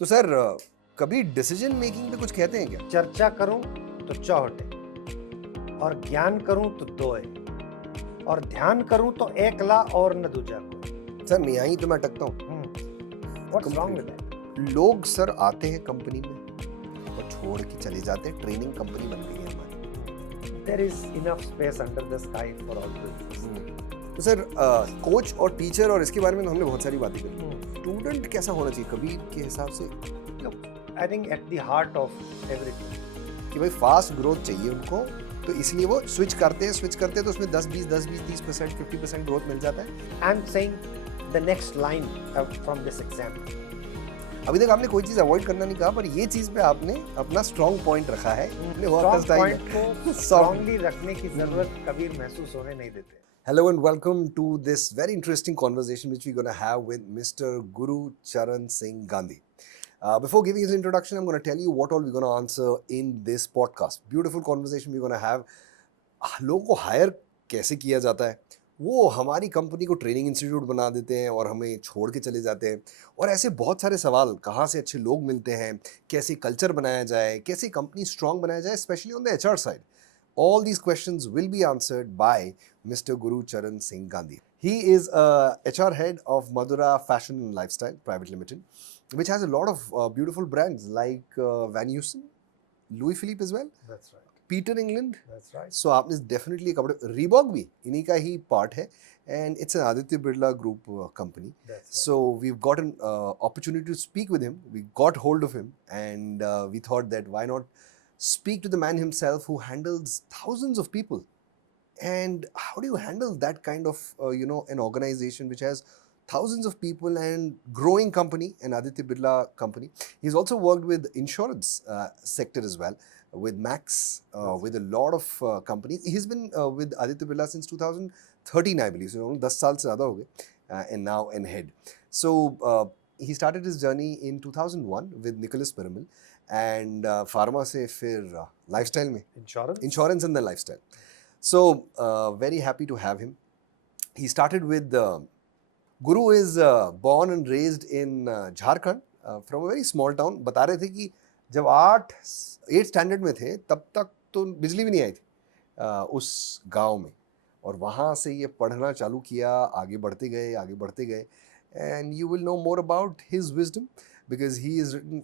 तो सर कभी decision making पे कुछ कहते हैं क्या? चर्चा करूं तो चौहटे और ज्ञान करूं तो दोए और ध्यान करूं तो एक ला और न दूजा कोई। सर मैं यहीं तो मैं अटकता हूँ। What's wrong with that? लोग सर आते हैं कंपनी में और छोड़ के चले जाते हैं। ट्रेनिंग कंपनी बन गई है हमारी। There is enough space under the sky for all this. तो सर कोच और टीचर और इसके बारे में तो हमने बहुत सारी बातें करी। स्टूडेंट कैसा होना चाहिए कबीर के हिसाब से? I think at the heart of everything कि भाई फास्ट ग्रोथ चाहिए उनको, तो इसलिए वो स्विच करते हैं तो उसमें 10-20 30% 50% ग्रोथ मिल जाता है। I am saying the next line from this example. अभी तक आपने कोई चीज अवॉइड करना नहीं कहा, पर ये चीज पे आपने अपना स्ट्रॉन्ग पॉइंट रखा है। स्ट्रॉन्ग पॉइंट को स्ट्रांगली रखने की जरूरत कबीर महसूस होने नहीं देते। Hello and welcome to this very interesting conversation which we're going to have with Mr. Guru Charan Singh Gandhi. Before giving his introduction, I'm going to tell you what all we're going to answer in this podcast. Beautiful conversation we're going to have. लोगों को higher कैसे किया जाता है, वो हमारी company को training institute बना देते हैं और हमें छोड़ के चले जाते हैं, और ऐसे बहुत सारे सवाल, कहाँ से अच्छे लोग मिलते हैं, कैसे कल्चर बनाया जाए, कैसे कंपनी स्ट्रांग बनाया जाए, specially on the HR side. All these questions will be answered by Mr. Guru Charan Singh Gandhi. He is a HR head of Madura Fashion and Lifestyle Private Limited, which has a lot of beautiful brands like Van Heusen, Louis Philippe as well. That's right. Peter England. That's right. So आपने definitely कपड़े, Reebok भी इन्हीं का ही part है, and it's an Aditya Birla group company. That's right. So we've got an opportunity to speak with him. We got hold of him, and we thought that why not speak to the man himself who handles thousands of people. And how do you handle that kind of an organization which has thousands of people and growing company, an Aditya Birla company? He's also worked with insurance sector as well, with Max, with a lot of companies. He's been with Aditya Birla since 2013, I believe. So 10 साल से ज़्यादा हो गए, and now in head. So he started his journey in 2001 with Nicholas Piramal, and pharma से फिर lifestyle में, insurance and the lifestyle. So very happy to have him. He started with Guru is born and raised in Jharkhand, from a very small town. बता रहे थे कि जब 8 standard में थे तब तक तो बिजली भी नहीं आई थी उस गांव में, और वहाँ से ये पढ़ना चालू किया, आगे बढ़ते गए, and you will know more about his wisdom because he has written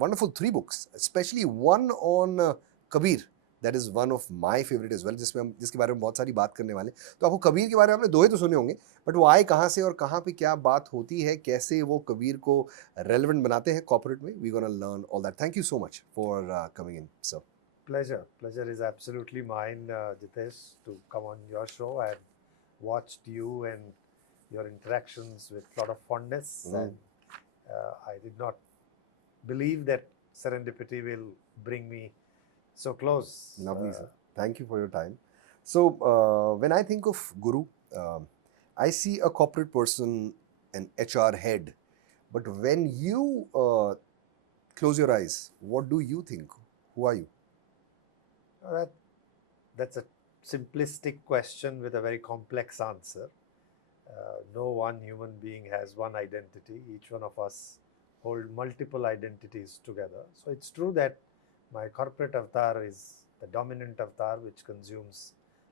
wonderful 3 books, especially one on Kabir. That is one of my favorite as well, जिसके बारे में बहुत सारी बात करने वाले. तो आपको कबीर के बारे में आपने दोहे तो सुने होंगे, बट वो आए कहाँ से और कहाँ पे क्या बात होती है, कैसे वो कबीर को रेलेवेंट बनाते हैं कॉर्पोरेट में. We gonna learn all that. Thank you so much for coming in sir. Pleasure is absolutely mine, Jitesh, to come on your show. I've watched you and your interactions with a lot of fondness, and I did not believe that serendipity will bring me so close. Lovely, sir. Thank you for your time. So, when I think of Guru, I see a corporate person, an HR head. But when you close your eyes, what do you think? Who are you? That's a simplistic question with a very complex answer. No one human being has one identity. Each one of us hold multiple identities together. So it's true that my corporate avatar is the dominant avatar, which consumes,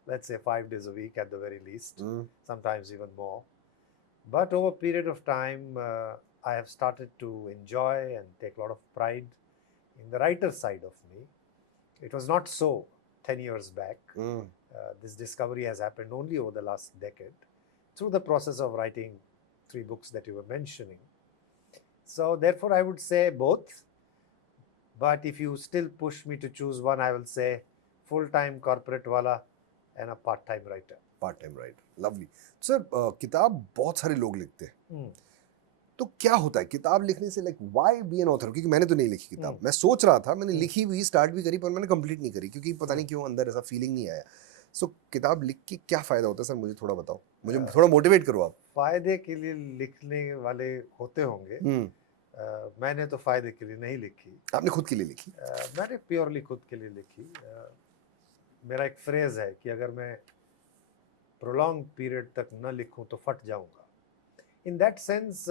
let's say, 5 days a week at the very least, sometimes even more. But over a period of time, I have started to enjoy and take a lot of pride in the writer side of me. It was not so 10 years back. This discovery has happened only over the last decade through the process of writing 3 books that you were mentioning. So therefore, I would say both. But if you still push me to choose one, I will say full-time corporate wala and a part-time writer. Part-time writer. Lovely. Sir, किताब बहुत सारे लोग लिखते हैं. तो क्या होता है किताब लिखने से, like why be an author? क्योंकि मैंने तो नहीं लिखी किताब. मैं सोच रहा था, मैंने लिखी हुई स्टार्ट भी करी, पर मैंने कंप्लीट नहीं करी क्योंकि पता नहीं क्यों अंदर ऐसा फीलिंग नहीं आया. सो किताब लिख के क्या फायदा होता है सर? मुझे थोड़ा बताओ, मुझे थोड़ा मोटिवेट करो आप. फायदे के लिए लिखने वाले होते होंगे. मैंने तो फायदे के लिए नहीं लिखी. आपने खुद के लिए लिखी? मैंने प्योरली खुद के लिए लिखी. मेरा एक फ्रेज है कि अगर मैं प्रोलॉन्ग पीरियड तक न लिखूं तो फट जाऊंगा. In that sense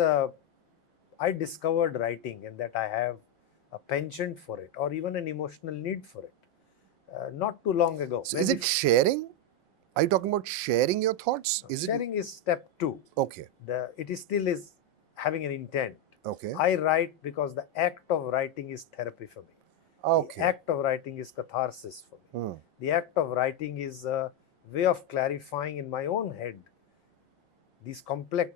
I discovered writing and that I have a penchant for it or even an emotional need for it not too long ago. So is it sharing? Are you talking about sharing your thoughts? Is sharing is step 2. Okay. It is still is having an intent. Okay. I write because the act of writing is therapy for me. Okay. The act of writing is catharsis for me. The act of writing is a way of clarifying in my own head these complex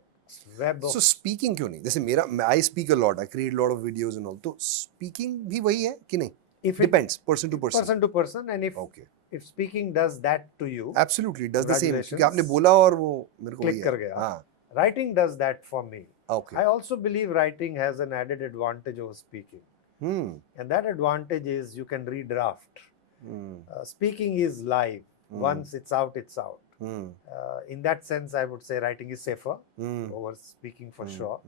web of. So speaking क्यों नहीं? जैसे I speak a lot. I create a lot of videos and all. तो speaking भी वही है कि नहीं? If it Depends, person to person. Person to person, and if speaking does that to you, absolutely does the same. congratulations. क्योंकि आपने बोला और वो मेरे को click कर गया. हाँ. Writing does that for me. Okay. I also believe writing has an added advantage over speaking. And that advantage is you can redraft. Speaking is live. Once it's out, it's out. In that sense, I would say writing is safer over speaking for sure.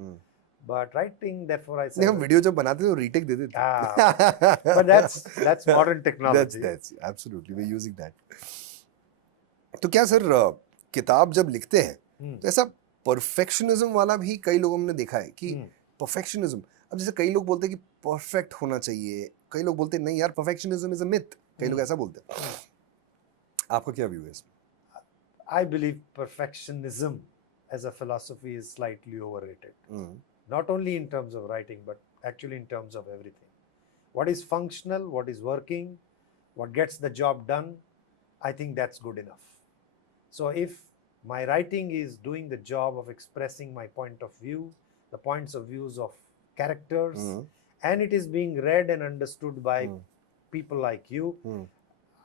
But writing, therefore, I say. नहीं हम video जब बनाते तो retake दे देते. But that's modern technology. That's absolutely we're using that. तो क्या sir किताब जब लिखते हैं तो ऐसा परफेक्शनिज्म वाला भी कई लोगों ने देखा है कि परफेक्शनिज्म, अब जैसे कई लोग बोलते हैं कि परफेक्ट होना चाहिए, कई लोग बोलते हैं नहीं यार परफेक्शनिज्म इज अ मिथ, कई लोग ऐसा बोलते हैं. आपका क्या व्यू है इसमें? I believe perfectionism as a philosophy is slightly overrated. Not only in terms of writing, but actually in terms of everything. What is functional, what is working, what gets the job done, I think that's good enough. So if my writing is doing the job of expressing my point of view, the points of views of characters, and it is being read and understood by people like you,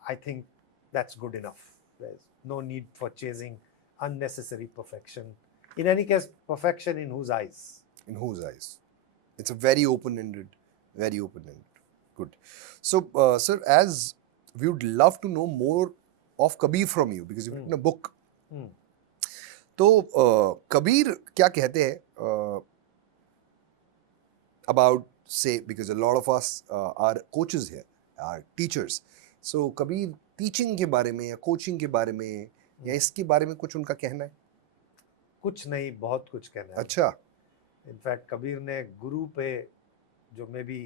I think that's good enough. There's no need for chasing unnecessary perfection. In any case, perfection in whose eyes? In whose eyes? It's a very open-ended, very open-ended. Good. So, sir, as we would love to know more of Kabir from you because you've written a book. तो Kabir क्या कहते हैं about, say, because a lot of us are coaches here, are teachers. So Kabir teaching के बारे में या coaching के बारे में या इसके बारे में कुछ उनका कहना है? कुछ नहीं, बहुत कुछ कहना है. अच्छा. इनफैक्ट कबीर ने गुरु पे जो may be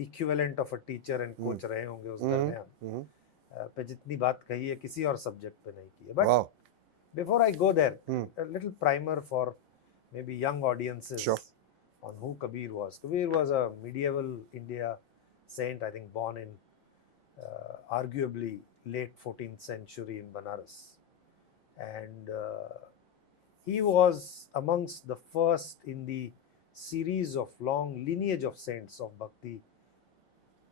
equivalent of a teacher and coach रहे होंगे उस दरमियान पे जितनी बात कही है किसी और सब्जेक्ट पे नहीं की है. But before I go there, a little primer for maybe young audiences on who Kabir was. Kabir was a medieval India saint, I think born in arguably late 14th century in Banaras, and he was amongst the first in the series of long lineage of saints of Bhakti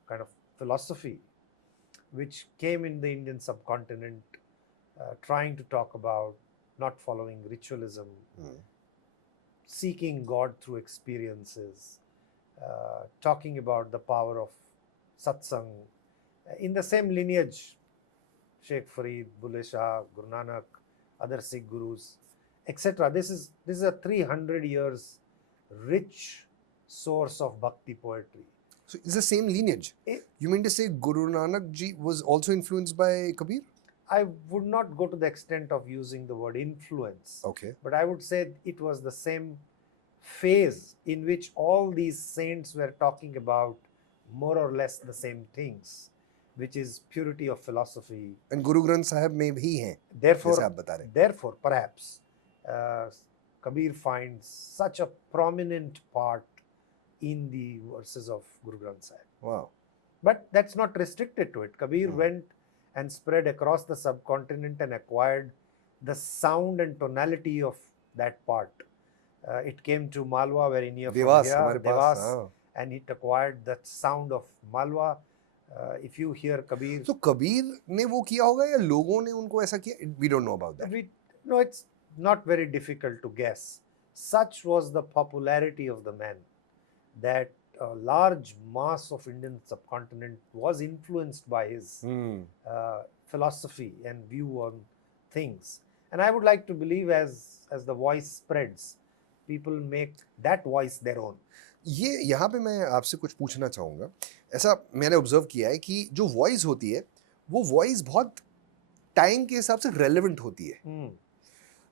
kind of philosophy, which came in the Indian subcontinent, trying to talk about not following ritualism, seeking God through experiences, talking about the power of satsang. In the same lineage, Sheikh Farid, Bulle Shah, Guru Nanak, other Sikh gurus, etc. This is a 300 years rich source of bhakti poetry. So it's the same lineage. You mean to say Guru Nanak ji was also influenced by Kabir? I would not go to the extent of using the word influence. Okay. But I would say it was the same phase in which all these saints were talking about more or less the same things, which is purity of philosophy. And Guru Granth Sahib में भी हैं. Therefore, perhaps Kabir finds such a prominent part in the verses of Guru Granth Sahib. Wow. But that's not restricted to it. Kabir went and spread across the subcontinent and acquired the sound and tonality of that part. It came to Malwa, where near Devas, and it acquired the sound of Malwa. If you hear Kabir, so Kabir ने वो किया होगा या लोगों ने उनको ऐसा किया? We don't know about that. No, it's not very difficult to guess. Such was the popularity of the man that a large mass of Indian subcontinent was influenced by his philosophy and view on things. And I would like to believe as the voice spreads, people make that voice their own. ये यहाँ पे मैं आपसे कुछ पूछना चाहूँगा. ऐसा मैंने ऑब्जर्व किया है कि जो वॉइस होती है वो वॉइस बहुत टाइम के हिसाब से रेलेवेंट होती है.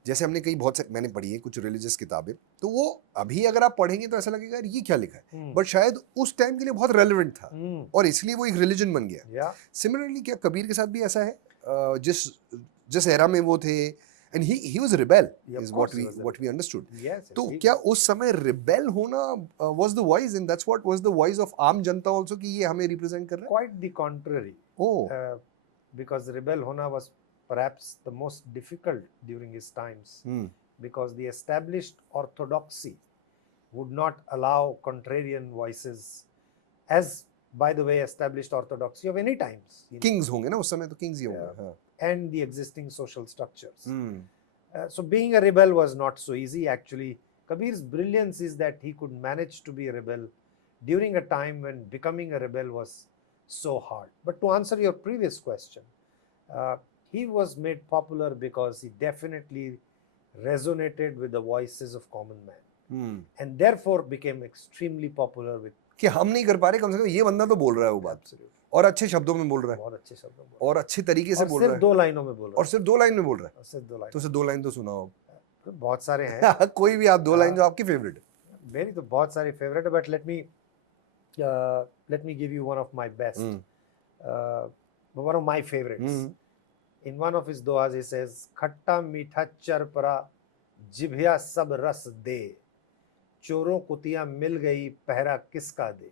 जैसे हमने कई बहुत से मैंने पढ़ी है कुछ रिलीजियस किताबें, तो वो अभी अगर आप पढ़ेंगे तो ऐसा लगेगा यार ये क्या लिखा है, बट शायद उस टाइम के लिए बहुत रेलेवेंट था और इसलिए वो एक रिलीजन बन गया। सिमिलरली क्या कबीर के साथ भी ऐसा है? जिस जिस एरा में वो थे, and he was rebel is what we understood. तो क्या उस समय रिबेल होना was the voice, and that's what was the voice of आम जनता आल्सो, कि ये हमें रिप्रेजेंट कर रहा है? Quite the contrary, because rebel hona was perhaps the most difficult during his times, because the established orthodoxy would not allow contrarian voices, as by the way established orthodoxy of any times, Kings होंगे ना उस समय, तो Kings ही होंगे। हाँ। and the existing social structures. So being a rebel was not so easy. Actually, Kabir's brilliance is that he could manage to be a rebel during a time when becoming a rebel was so hard. But to answer your previous question, he was made popular because he definitely resonated with the voices of common man, and therefore became extremely popular with कि हम नहीं कर पा रहे, कम से कम ये बंदा तो बोल रहा है वो बात, और अच्छे शब्दों में बोल रहा है, बहुत अच्छे शब्दों में, और अच्छे तरीके से बोल रहा है, सिर्फ 2 लाइनों में बोल रहा है, और सिर्फ 2 लाइन में बोल रहा है, सिर्फ 2 लाइन। तो सिर्फ 2 लाइन तो सुनाओ। बहुत सारे हैं। कोई भी आप 2 लाइन जो आपकी फेवरेट। मेरी तो बहुत सारी फेवरेट है, but let me give you one of my best, one of my favorites. In one of his dohas he says, खट्टा मीठा चरपरा जिभिया सब रस दे, चोरों कुतिया मिल गई पहरा किसका दे।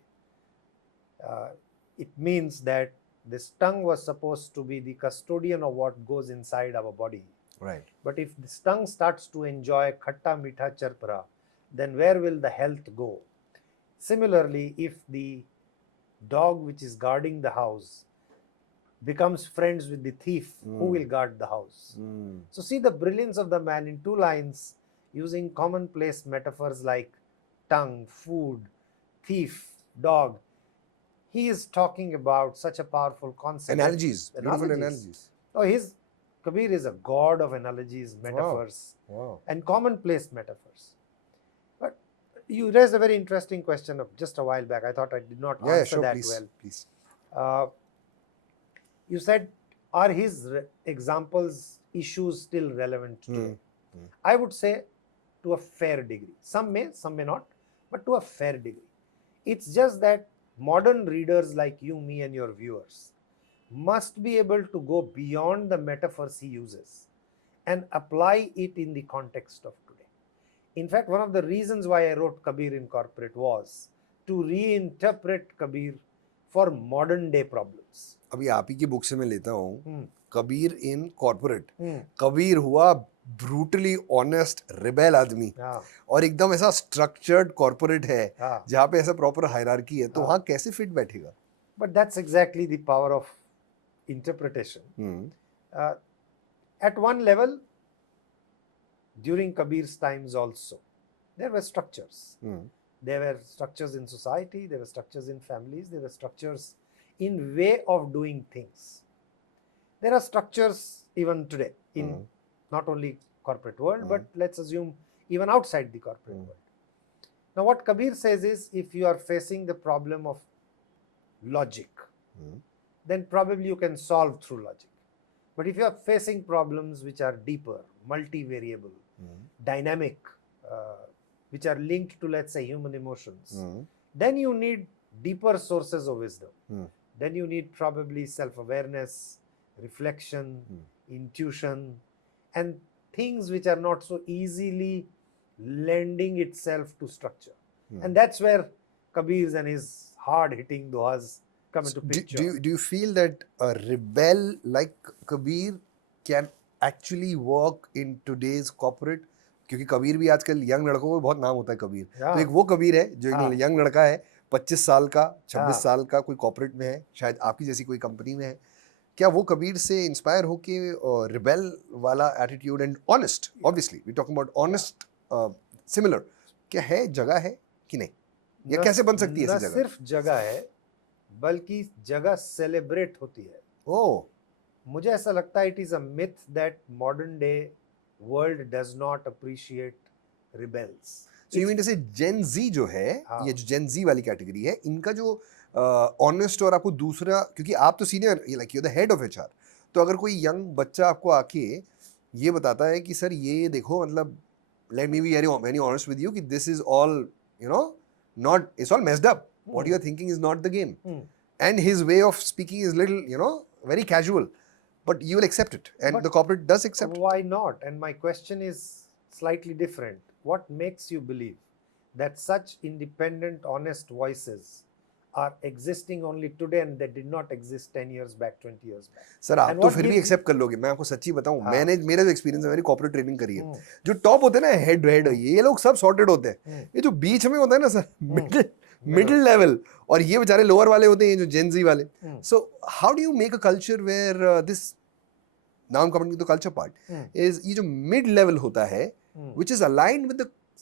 It means that this tongue was supposed to be the custodian of what goes inside our body. Right. But if this tongue starts to enjoy khatta meetha charpara, then where will the health go? Similarly, if the dog which is guarding the house becomes friends with the thief, who will guard the house? So see the brilliance of the man in 2 lines, using commonplace metaphors like tongue, food, thief, dog. He is talking about such a powerful concept. Analogies. Beautiful analogies. Oh, Kabir is a god of analogies, metaphors, and commonplace metaphors. But you raised a very interesting question of just a while back. I thought I did not answer that well. Please. You said, are his examples, issues still relevant today? I would say to a fair degree. Some may not, but to a fair degree. It's just that modern readers like you, me, and your viewers must be able to go beyond the metaphors he uses and apply it in the context of today. In fact, one of the reasons why I wrote Kabir in Korporate was to reinterpret Kabir for modern day problems. अभी आप ही की book से मैं लेता हूँ Kabir in corporate. Kabir हुआ brutally honest rebel आदमी, और एकदम ऐसा स्ट्रक्चर्ड कॉर्पोरेट है जहाँ पे ऐसा प्रॉपर हायरार्की है, तो वहाँ कैसे फिट बैठेगा? But that's exactly the power of interpretation. At one level, during Kabir's times also, there were structures. There were structures in society, there were structures in families, there were structures in way of doing things. There are structures even today in not only corporate world, but let's assume even outside the corporate world. Now what Kabir says is, if you are facing the problem of logic, then probably you can solve through logic. But if you are facing problems which are deeper, multivariable, dynamic, which are linked to, let's say, human emotions, then you need deeper sources of wisdom. Then you need probably self-awareness, reflection, intuition, and things which are not so easily lending itself to structure. And that's where Kabir's and his hard-hitting dohas come into picture. Do you feel that a rebel like Kabir can actually work in today's corporate? क्योंकि कबीर भी आजकल young लड़कों को बहुत नाम होता है कबीर, तो एक वो कबीर है जो एक यंग लड़का है, 25 साल का, 26 साल का, कोई कॉर्पोरेट में है, शायद आपकी जैसी कोई कंपनी में है। क्या वो कबीर से इंस्पायर होके रिबेल वाला attitude and honest, obviously we talking about honest, similar, क्या है, जगह है कि नहीं, या कैसे बन सकती है ऐसी जगह? सिर्फ जगह है, बल्कि जगह सेलिब्रेट होती है। ओह, मुझे ऐसा लगता है it is a myth that modern day world does not appreciate rebels. So you mean to say Gen जी जो है, ये जो जेन जी वाली कैटेगरी है, इनका जो ऑनेस्ट और आपको दूसरा, क्योंकि आप तो senior, like you the head of HR, तो अगर कोई यंग बच्चा आपको आके ये बताता है कि सर ये देखो मतलब let me be very honest with you कि this is all you know not it's all messed up. What Hmm. you are thinking is not the game. Hmm. And his way of speaking is little very casual, but you will accept it, and But the corporate does accept it. why not? And my question is slightly different. What makes you believe that such independent, honest voices are existing only today and they did not exist 10 years back, 20 years back? Sir आप And तो what फिर भी gives accept कर लोगे, मैं आपको सच्ची बताऊं, हाँ. मैंने मेरा जो एक्सपीरियंस है, मैंने कॉर्पोरेट ट्रेनिंग करी है, Hmm. जो टॉप होते हैं ना हेड ये लोग सब सॉर्टेड होते हैं, Hmm. ये जो बीच में होता है ना सर मिडिल Middle. लेवल, और ये बेचारे लोअर वाले होते हैं, ये जो जेनजी वाले. Hmm. So how do you make a culture where this, now I am coming to the culture part, Hmm. Is ये जो मिड लेवल होता है Hmm. Which is aligned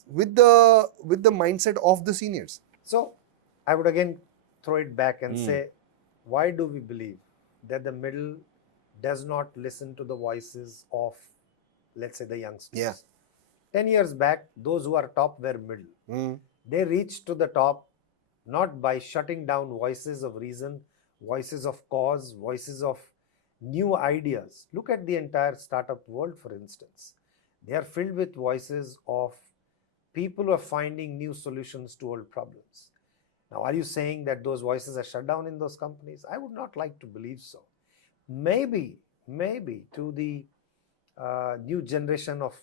with the mindset of the seniors. So I would again throw it back and Hmm. say, why do we believe that the middle does not listen to the voices of, let's say, the youngsters? Yeah. 10 years back, those who are top were middle. Hmm. They reached to the top not by shutting down voices of reason, voices of cause, voices of new ideas. Look at the entire startup world, for instance. They are filled with voices of people who are finding new solutions to old problems. Now, are you saying that those voices are shut down in those companies? I would not like to believe so. Maybe to the new generation of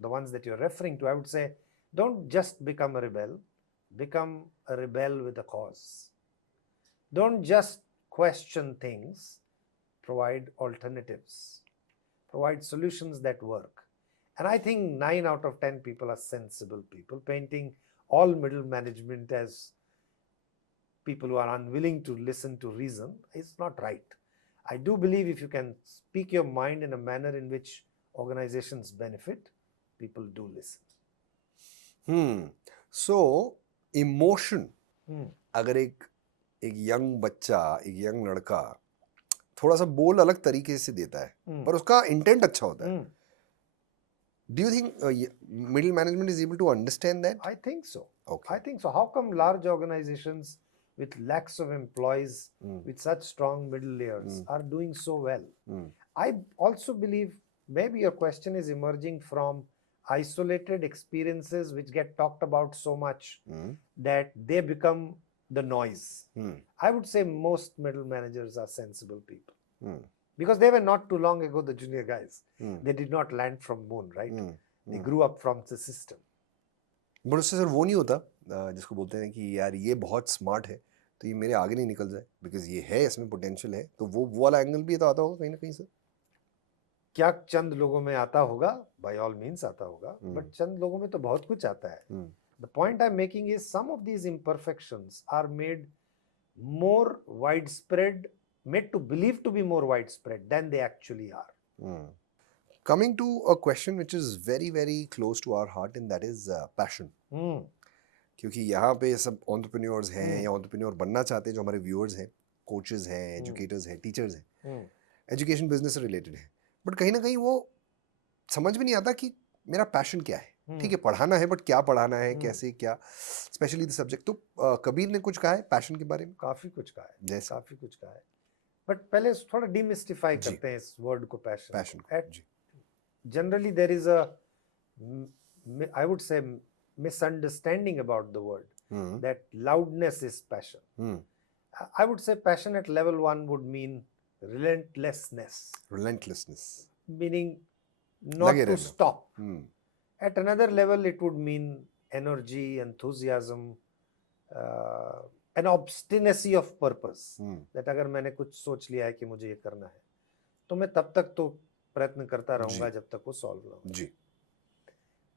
the ones that you're referring to, I would say, don't just become a rebel, become a rebel with a cause. Don't just question things, provide alternatives, provide solutions that work. And I think 9 out of 10 people are sensible people. Painting all middle management as people who are unwilling to listen to reason is not right. I do believe if you can speak your mind in a manner in which organizations benefit, people do listen. So emotion, Hmm. अगर एक young बच्चा, एक young लड़का थोड़ा सा बोल अलग तरीके से देता है, Hmm. पर उसका इंटेंट अच्छा होता है, Hmm. Do you think middle management is able to understand that? I think so. Okay. I think so. How come large organizations with lakhs of employees with such strong middle layers are doing so well? I also believe maybe your question is emerging from isolated experiences which get talked about so much that they become the noise. I would say most middle managers are sensible people because they were not too long ago the junior guys. They did not land from moon, right? They grew up from the system. But उससे sir वो नहीं होता जिसको बोलते हैं कि यार ये बहुत स्मार्ट है तो ये मेरे आगे नहीं निकल जाए बिकॉज ये है, इसमें पोटेंशियल है, तो वो वाला एंगल भी तो आता होगा कहीं ना कहीं से. क्या चंद लोगों में आता होगा? बाय ऑल मीन्स आता होगा, बट चंद लोगों में तो बहुत कुछ आता है. The point I am making is some of these imperfections are made more widespread, made to believe to be more widespread than they actually are. Coming to a question which is very very close to our heart, and that is passion. क्योंकि यहाँ पे सब entrepreneurs हैं या entrepreneur बनना चाहते हैं जो हमारे व्यूअर्स हैं, कोचेस हैं, एजुकेटर्स हैं, टीचर्स हैं, एजुकेशन बिजनेस से रिलेटेड है, बट कहीं ना कहीं वो समझ में नहीं आता कि मेरा पैशन क्या है. ठीक है, पढ़ाना है, बट क्या पढ़ाना है, कैसे, क्या, स्पेशली द सब्जेक्ट. तो कबीर ने कुछ कहा है पैशन के बारे में. काफी कुछ कहा है, जैसे काफी कुछ कहा है, बट पहले थोड़ा डिमिस्टिफाई करते हैं इस वर्ड को, passion. Passion Generally there is a, I would say, misunderstanding about the word, that loudness is passion. I would say passion at level 1 would mean relentlessness, meaning not to stop. At another level it would mean energy, enthusiasm, an obstinacy of purpose, that अगर मैंने कुछ सोच लिया है कि मुझे ये करना है तो मैं तब तक तो प्रयत्न करता रहूंगा जब तक वो सॉल्व ना हो. जी.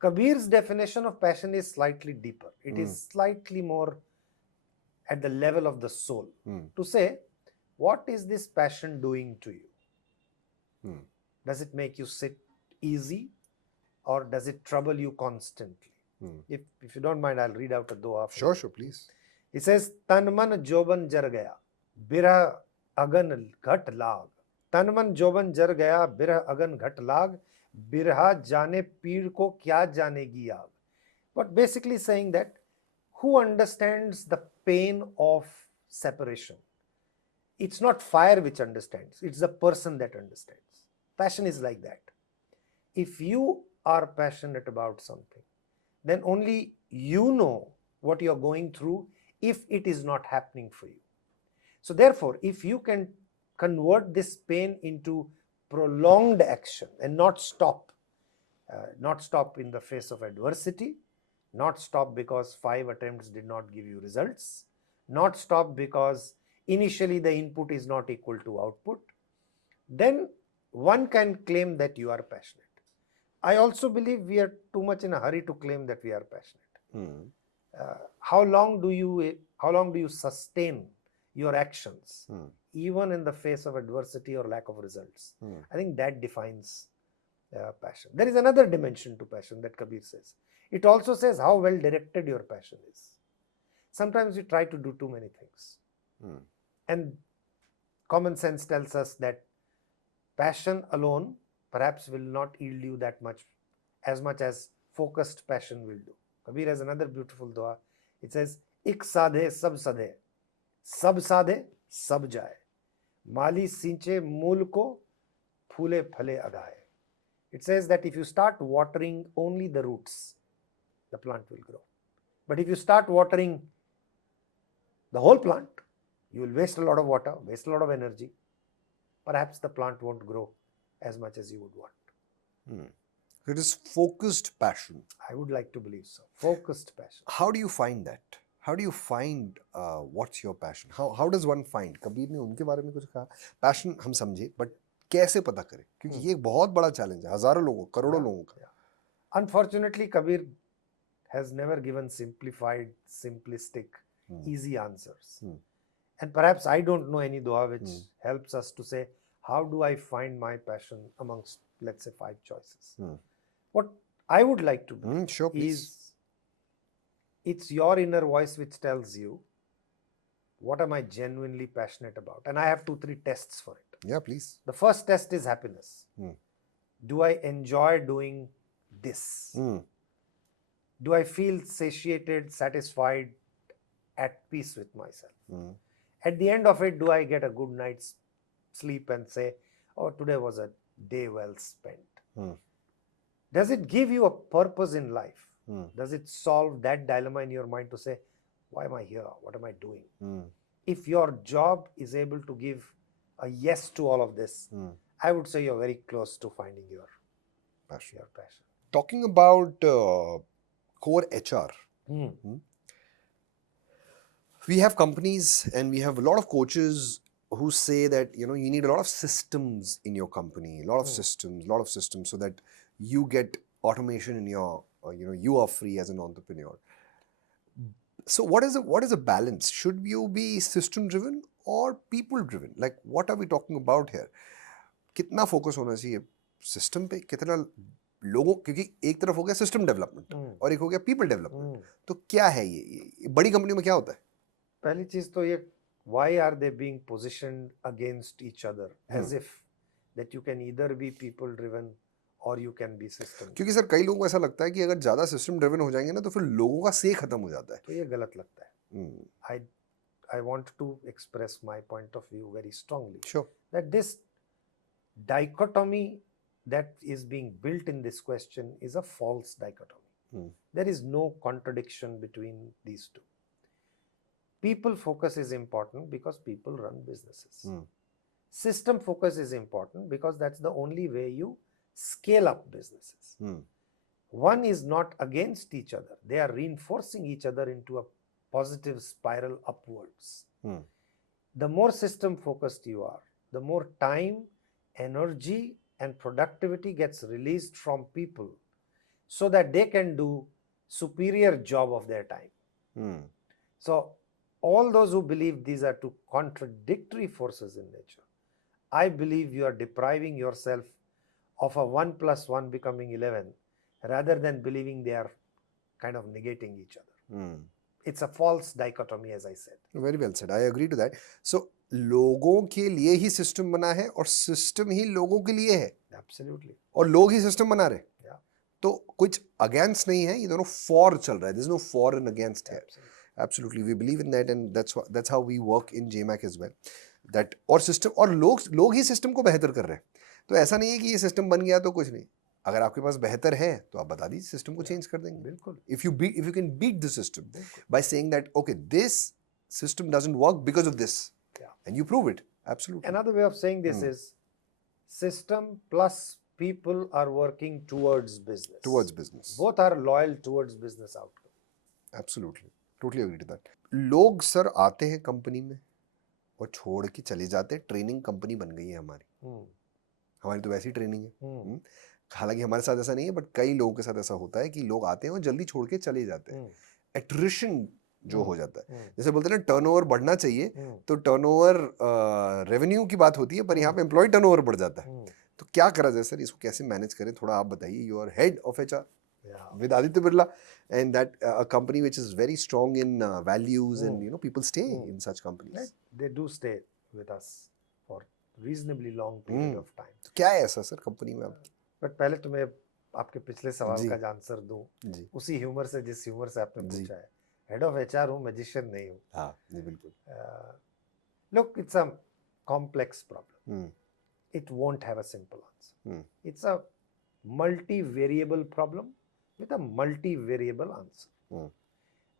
Kabir's definition of passion is slightly deeper. It is slightly more at the level of the soul. To say, what is this passion doing to you? Does it make you sit easy or does it trouble you constantly? If you don't mind, I'll read out a doha. Sure, please. He says, tan man joban jar gaya, birah agan ghat lag. तन मन जोबन जर गया, बिरह अगन घट लाग, बिरहा जाने पीड़ को क्या जानेगी आग. But basically saying that who understands the pain of separation? It's not fire which understands, it's the person that understands. Passion is like that. if you are passionate about something, then only you know what you're going through if it is not happening for you. So therefore, if you can convert this pain into prolonged action and not stop in the face of adversity, not stop because 5 attempts did not give you results, not stop because initially the input is not equal to output, then one can claim that you are passionate. I also believe we are too much in a hurry to claim that we are passionate. How long do you sustain your actions even in the face of adversity or lack of results? I think that defines passion. There is another dimension to passion that Kabir says. It also says how well directed your passion is. Sometimes we try to do too many things, and common sense tells us that passion alone perhaps will not yield you that much as focused passion will do. Kabir has another beautiful dua. It says, "Ik sadhe sab sadhe sab jaye, mali sinche mool ko, phule phale agaye." It says that if you start watering only the roots, the plant will grow. But if you start watering the whole plant, you will waste a lot of water, waste a lot of energy. Perhaps the plant won't grow as much as you would want. It is focused passion. I would like to believe so. Focused passion. How do you find that? How do you find what's your passion? How does one find? Kabir ने उनके बारे में कुछ कहा. Passion हम समझे, but कैसे पता करें? क्योंकि ये एक बहुत बड़ा चैलेंज है, हजारों लोगों, करोड़ों लोगों का. Unfortunately, Kabir has never given simplified, simplistic, easy answers. And perhaps I don't know any dua which helps us to say, how do I find my passion amongst, let's say, 5 choices? What I would like to do is, it's your inner voice which tells you, what am I genuinely passionate about? And I have 2-3 tests for it. Yeah, please. The first test is happiness. Do I enjoy doing this? Do I feel satiated, satisfied, at peace with myself? At the end of it, do I get a good night's sleep and say, oh, today was a day well spent? Does it give you a purpose in life? Does it solve that dilemma in your mind to say, why am I here? What am I doing? If your job is able to give a yes to all of this, I would say you're very close to finding your passion. Talking about core HR, we have companies and we have a lot of coaches who say that, you need a lot of systems in your company, a lot of systems, so that you get automation in your, you are free as an entrepreneur. So what is a balance? Should you be system driven or people driven? Like, what are we talking about here? कितना focus होना चाहिए system पे, कितना लोगों, क्योंकि एक तरफ हो गया सिस्टम डेवलपमेंट और एक हो गया पीपल डेवलपमेंट. तो क्या है ये बड़ी कंपनी में क्या होता है? पहली चीज तो ये, why are they being positioned against each other as if that you can either be people driven or you can be system? क्योंकि सर कई लोगों को ऐसा लगता है कि अगर ज्यादा सिस्टम ड्रिवन हो जाएंगे ना तो फिर लोगों का से खत्म हो जाता है. तो ये गलत लगता है. I want to express my point of view very strongly. Sure. That this dichotomy that is being built in this question is a false dichotomy. There is no contradiction between these two. People focus is important because people run businesses. System focus is important because that's the only way you scale up businesses. One is not against each other. They are reinforcing each other into a positive spiral upwards. The more system focused you are, the more time, energy and productivity gets released from people so that they can do superior job of their time. So all those who believe these are two contradictory forces in nature, I believe you are depriving yourself of a 1 + 1 becoming 11 rather than believing they are kind of negating each other. It's a false dichotomy, as I said. Very well said. I agree to that. So लोगों के लिए ही system बना है और system ही लोगों के लिए है. Absolutely. और लोग ही सिस्टम बना रहे. Yeah. तो कुछ अगेंस्ट नहीं है, ये दोनों फॉर चल रहा है. There's no for and against here. Absolutely, we believe in that, and that's how we work in JMAC as well. That और सिस्टम और लोग ही सिस्टम को बेहतर कर रहे हैं. तो ऐसा नहीं है कि ये सिस्टम बन गया तो कुछ नहीं. अगर आपके पास बेहतर है तो आप बता दीजिए, सिस्टम को Yeah. चेंज कर देंगे. बिल्कुल If you can beat the system बिल्कुल by saying that okay, this system doesn't work because of this, Yeah. and you prove it. Absolutely. Another way of saying this Hmm. is system plus people are working towards business. Towards business. Both are loyal towards business outcome. Absolutely. Totally agree to that. लोग sir आते हैं company में और छोड़ के चले जाते हैं. ट्रेनिंग कंपनी बन गई है हमारी. हमारी तो वैसी ट्रेनिंग है. हालांकि हमारे साथ ऐसा नहीं है, बट कई लोगों के साथ ऐसा होता है कि लोग आते हैं और जल्दी छोड़ के चले जाते हैं. एट्रिशन जो हो जाता है, जैसे बोलते हैं ना टर्नओवर बढ़ना चाहिए, तो टर्नओवर रेवेन्यू की बात होती है, पर यहाँ पे एम्प्लॉय टर्नओवर बढ़ जाता है. तो क्या करा जाए सर, इसको कैसे मैनेज करें, थोड़ा आप बताइए. You are head of HR with Aditya Birla, and that a company which is very strong in values, and people stay in such companies. They do stay with us for reasonably long period of time. तो क्या है ऐसा sir company में आपकी? But पहले तो मैं आपके पिछले सवाल जी. का आंसर दूं जी. उसी ह्यूमर से जिस ह्यूमर से आपने जी. पूछा है. हेड ऑफ एचआर हूं, मैजिशियन नहीं हूं. हाँ जी बिल्कुल. Look, it's a complex problem. It won't have a simple answer. It's a multi-variable problem with a multi-variable answer.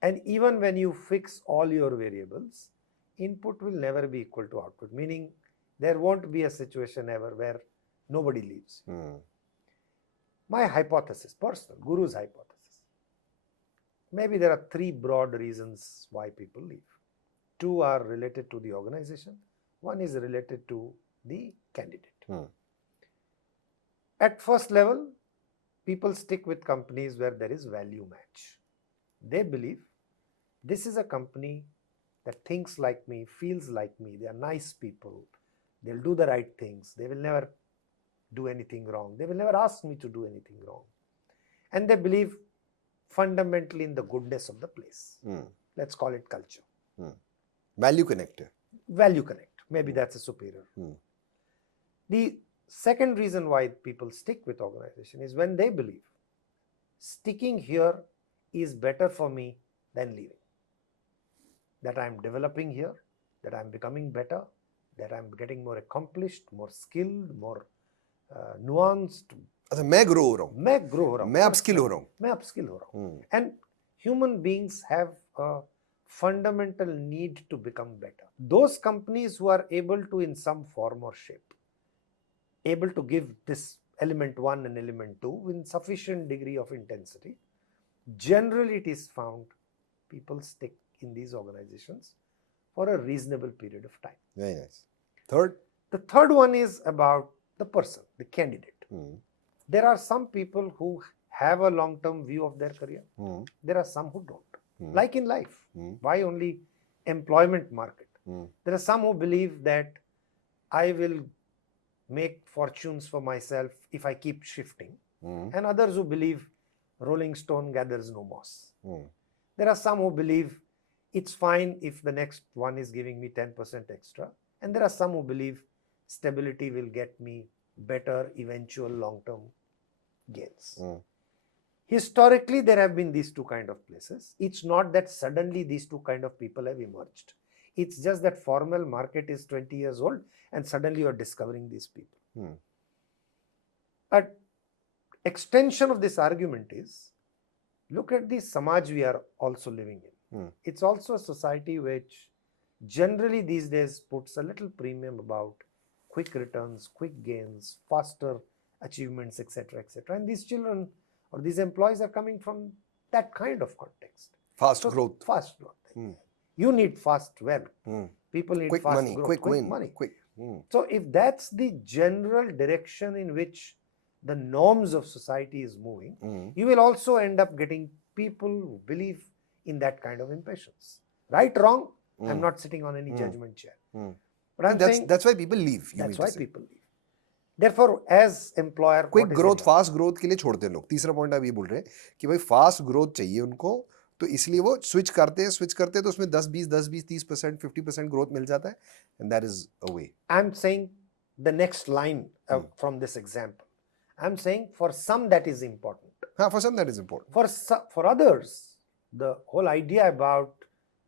And even when you fix all your variables, input will never be equal to output, meaning there won't be a situation ever where nobody leaves. My hypothesis, personal, Guru's hypothesis, maybe there are 3 broad reasons why people leave. 2 are related to the organization, 1 is related to the candidate. At first level, people stick with companies where there is value match. They believe this is a company that thinks like me, feels like me, they are nice people, they'll do the right things, they will never do anything wrong, they will never ask me to do anything wrong. And they believe fundamentally in the goodness of the place. Let's call it culture. Value connector. Value connect. Maybe that's a superior. The second reason why people stick with organization is when they believe sticking here is better for me than leaving. That I'm developing here, that I'm becoming better, that I'm getting more accomplished, more skilled, more nuanced. अच्छा, मैं grow हो रहा हूँ, मैं grow हो रहा हूँ, मैं अपस्किल हो रहा हूँ, मैं अपस्किल हो रहा हूँ. And human beings have a fundamental need to become better. Those companies who are able to, in some form or shape, able to give this element 1 and element 2 in sufficient degree of intensity, generally it is found people stick in these organizations for a reasonable period of time. Very nice. Third? The third one is about the person, the candidate. There are some people who have a long-term view of their career. There are some who don't. Like in life. Why only employment market? There are some who believe that I will make fortunes for myself if I keep shifting. And others who believe rolling stone gathers no moss. There are some who believe it's fine if the next one is giving me 10% extra. And there are some who believe stability will get me better eventual long-term gains. Historically, there have been these 2 kind of places. It's not that suddenly these 2 kind of people have emerged. It's just that formal market is 20 years old and suddenly you're discovering these people. But extension of this argument is, look at the Samaj we are also living in. It's also a society which generally these days puts a little premium about quick returns, quick gains, faster achievements, etc., etc. And these children or these employees are coming from that kind of context. Fast growth. Fast growth. You need fast wealth. People need quick fast money, growth, quick win, money. quick. So if that's the general direction in which the norms of society is moving, you will also end up getting people who believe in that kind of impatience. Right, wrong, I'm not sitting on any judgment chair. But I'm saying that's why people leave. That's why people leave. Therefore, as employer, quick growth, fast growth के लिए छोड़ते हैं लोग. तीसरा point आप ये बोल रहे हैं कि भाई फास्ट ग्रोथ चाहिए उनको, तो इसलिए वो स्विच करते हैं तो उसमें 10-20, 30%, 50% ग्रोथ मिल जाता है, and that is a way. I'm saying the next line from this example. I'm saying for some that is important. For some that is important. For others, the whole idea about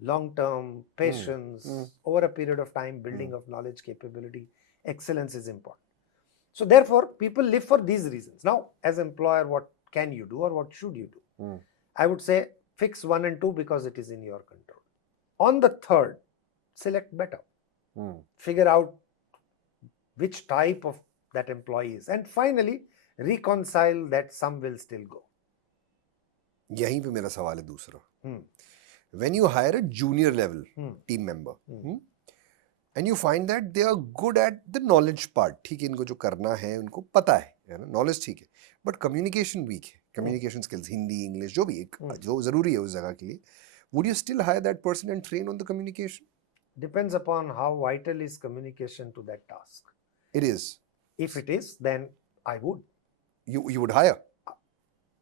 long-term patience over a period of time, building of knowledge, capability, excellence is important. So therefore, people live for these reasons. Now, as employer, what can you do or what should you do? I would say fix 1 and 2 because it is in your control. On the third, select better. Figure out which type of that employee is. And finally, reconcile that some will still go. यहीं पे मेरा सवाल है दूसरा. When you hire a junior level team member and you find that they are good at the knowledge part, ठीक है, इनको जो करना है उनको पता है ना, knowledge ठीक है, but communication weak है, communication skills, हिंदी, English, जो भी एक जो ज़रूरी है उस जगह के लिए, would you still hire that person and train on the communication? Depends upon how vital is communication to that task. It is. If it is, then I would. You would hire?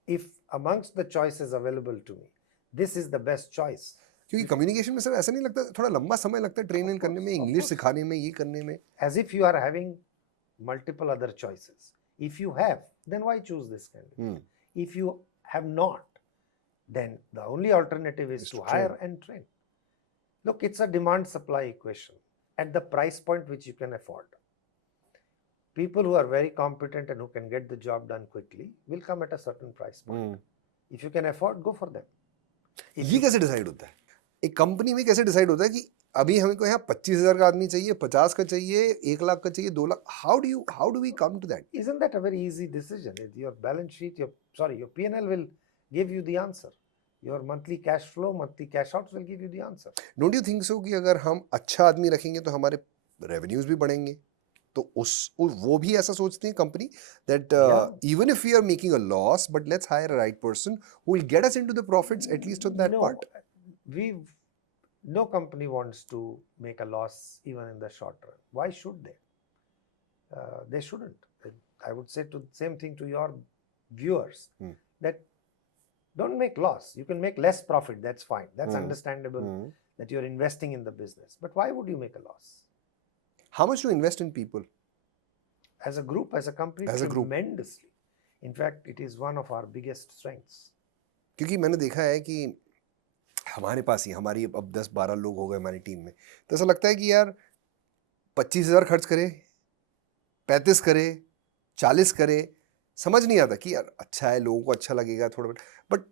If amongst the choices available to me, this is the best choice. क्योंकि communication में sir ऐसा नहीं लगता, थोड़ा लंबा समय लगता है ट्रेनिंग करने में, इंग्लिश सिखाने में, ये करने में. As if you are having multiple other choices. If you have, then why choose this candidate? If you have not, then the only alternative is to hire and train. Look, it's a demand-supply equation at the price point which you can afford. People who are very competent and who can get the job done quickly will come at a certain price point. If you can afford, go for them. ये कैसे decide होता है? एक company में कैसे decide होता है कि अभी हमें को यहाँ 25,000 का आदमी चाहिए, 50 का चाहिए, 1 लाख का चाहिए, 2 lakh? How do we come to that? Isn't that a very easy decision? Your balance sheet, your P&L will give you the answer. Your monthly cash flow, monthly cash outs will give you the answer. Don't you think so कि अगर हम अच्छा आदमी रखेंगे तो हमारे revenues भी बढ़ेंगे? तो वो भी ऐसा सोचते हैं company that even if we are making a loss, but let's hire a right person who will get us into the profits at least on that part. No company wants to make a loss even in the short run. Why should they? They shouldn't. I would say to same thing to your viewers that don't make loss. You can make less profit. That's fine. That's understandable that you're investing in the business. But why would you make a loss? How much do you invest in people? As a group, as a company, tremendously. In fact, it is one of our biggest strengths. क्योंकि मैंने देखा है कि हमारे पास ही हमारी अब 10-12 लोग हो गए हमारी टीम में, तो ऐसा लगता है कि यार 25,000 खर्च करे, 35 करे, 40 करे, समझ नहीं आता कि यार अच्छा है, लोगों को अच्छा लगेगा थोड़ा but,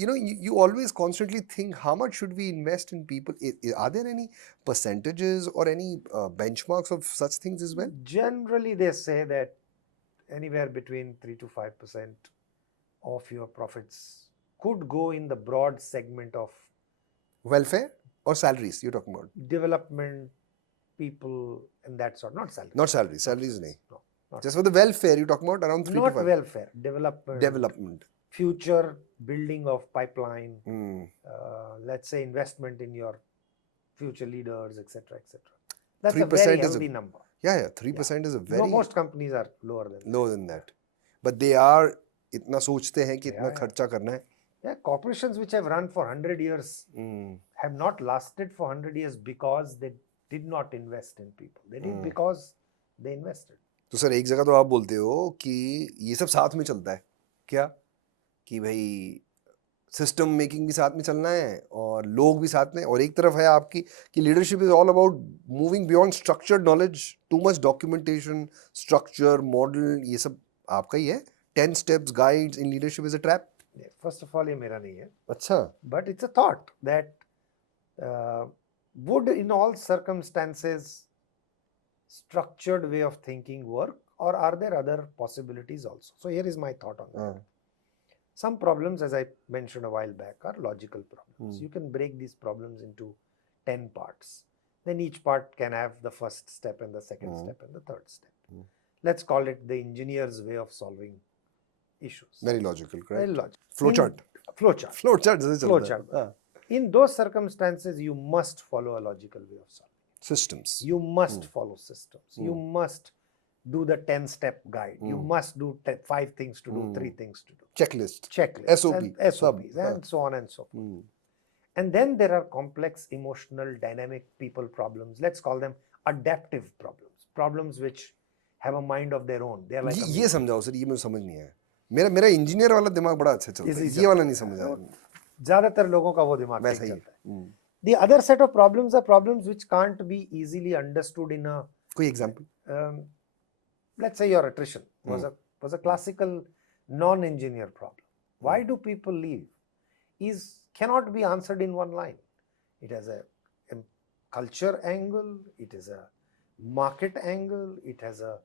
you always constantly think how much should we invest in people? Are there any percentages or any benchmarks of such things as well? Generally, they say that anywhere between 3 to 5% of your profits could go in the broad segment of welfare or salaries you're talking about? Development, people, and that sort. Not salaries. Not salaries. Salaries nahi. No. Not just for the welfare, you're talking about around 3 to 5. Not welfare. Development. Future building of pipeline. Let's say investment in your future leaders, etc., etc. That's a very healthy number. Yeah. 3% is a very. No, most companies are lower than that. But they are इतना सोचते हैं कि इतना खर्चा करना है. Yeah, corporations which have run for 100 years have not lasted for 100 years because they did not invest in people. They did because they invested. तो sir एक जगह तो आप बोलते हो कि ये सब साथ में चलता है. क्या? कि भाई सिस्टम मेकिंग भी साथ में चलना है और लोग भी साथ में, और एक तरफ है आपकी कि leadership is all about moving beyond structured knowledge, too much documentation, structure, model, ये सब आपका ही है. 10 steps guides in leadership is a trap. First of all, ये मेरा नहीं है. अच्छा. But it's a thought that would in all circumstances structured way of thinking work, or are there other possibilities also? So here is my thought on that. Some problems, as I mentioned a while back, are logical problems. You can break these problems into 10 parts. Then each part can have the first step and the second step and the third step. Let's call it the engineer's way of solving issues. Very logical, correct? Very logical. Flowchart. Flowchart. In those circumstances, you must follow a logical way of solving. Systems. You must follow systems. You must do the 10-step guide. You must do 5 things to do, 3 things to do. Checklist. SOPs, and so on and so forth. And then there are complex, emotional, dynamic people problems. Let's call them adaptive problems. Problems which have a mind of their own. They are like ये समझाओ sir, ये मुझे समझ नहीं आया. मेरा engineer वाला दिमाग बड़ा अच्छा चलता है, ये वाला नहीं समझ आ रहा. ज्यादातर लोगों का वो दिमाग नहीं चलता है. The other set of problems are problems which can't be easily understood in a. कोई example? let's say your attrition was a classical non-engineer problem. Why do people leave? Cannot be answered in one line. It has a culture angle, it is a market angle, it has a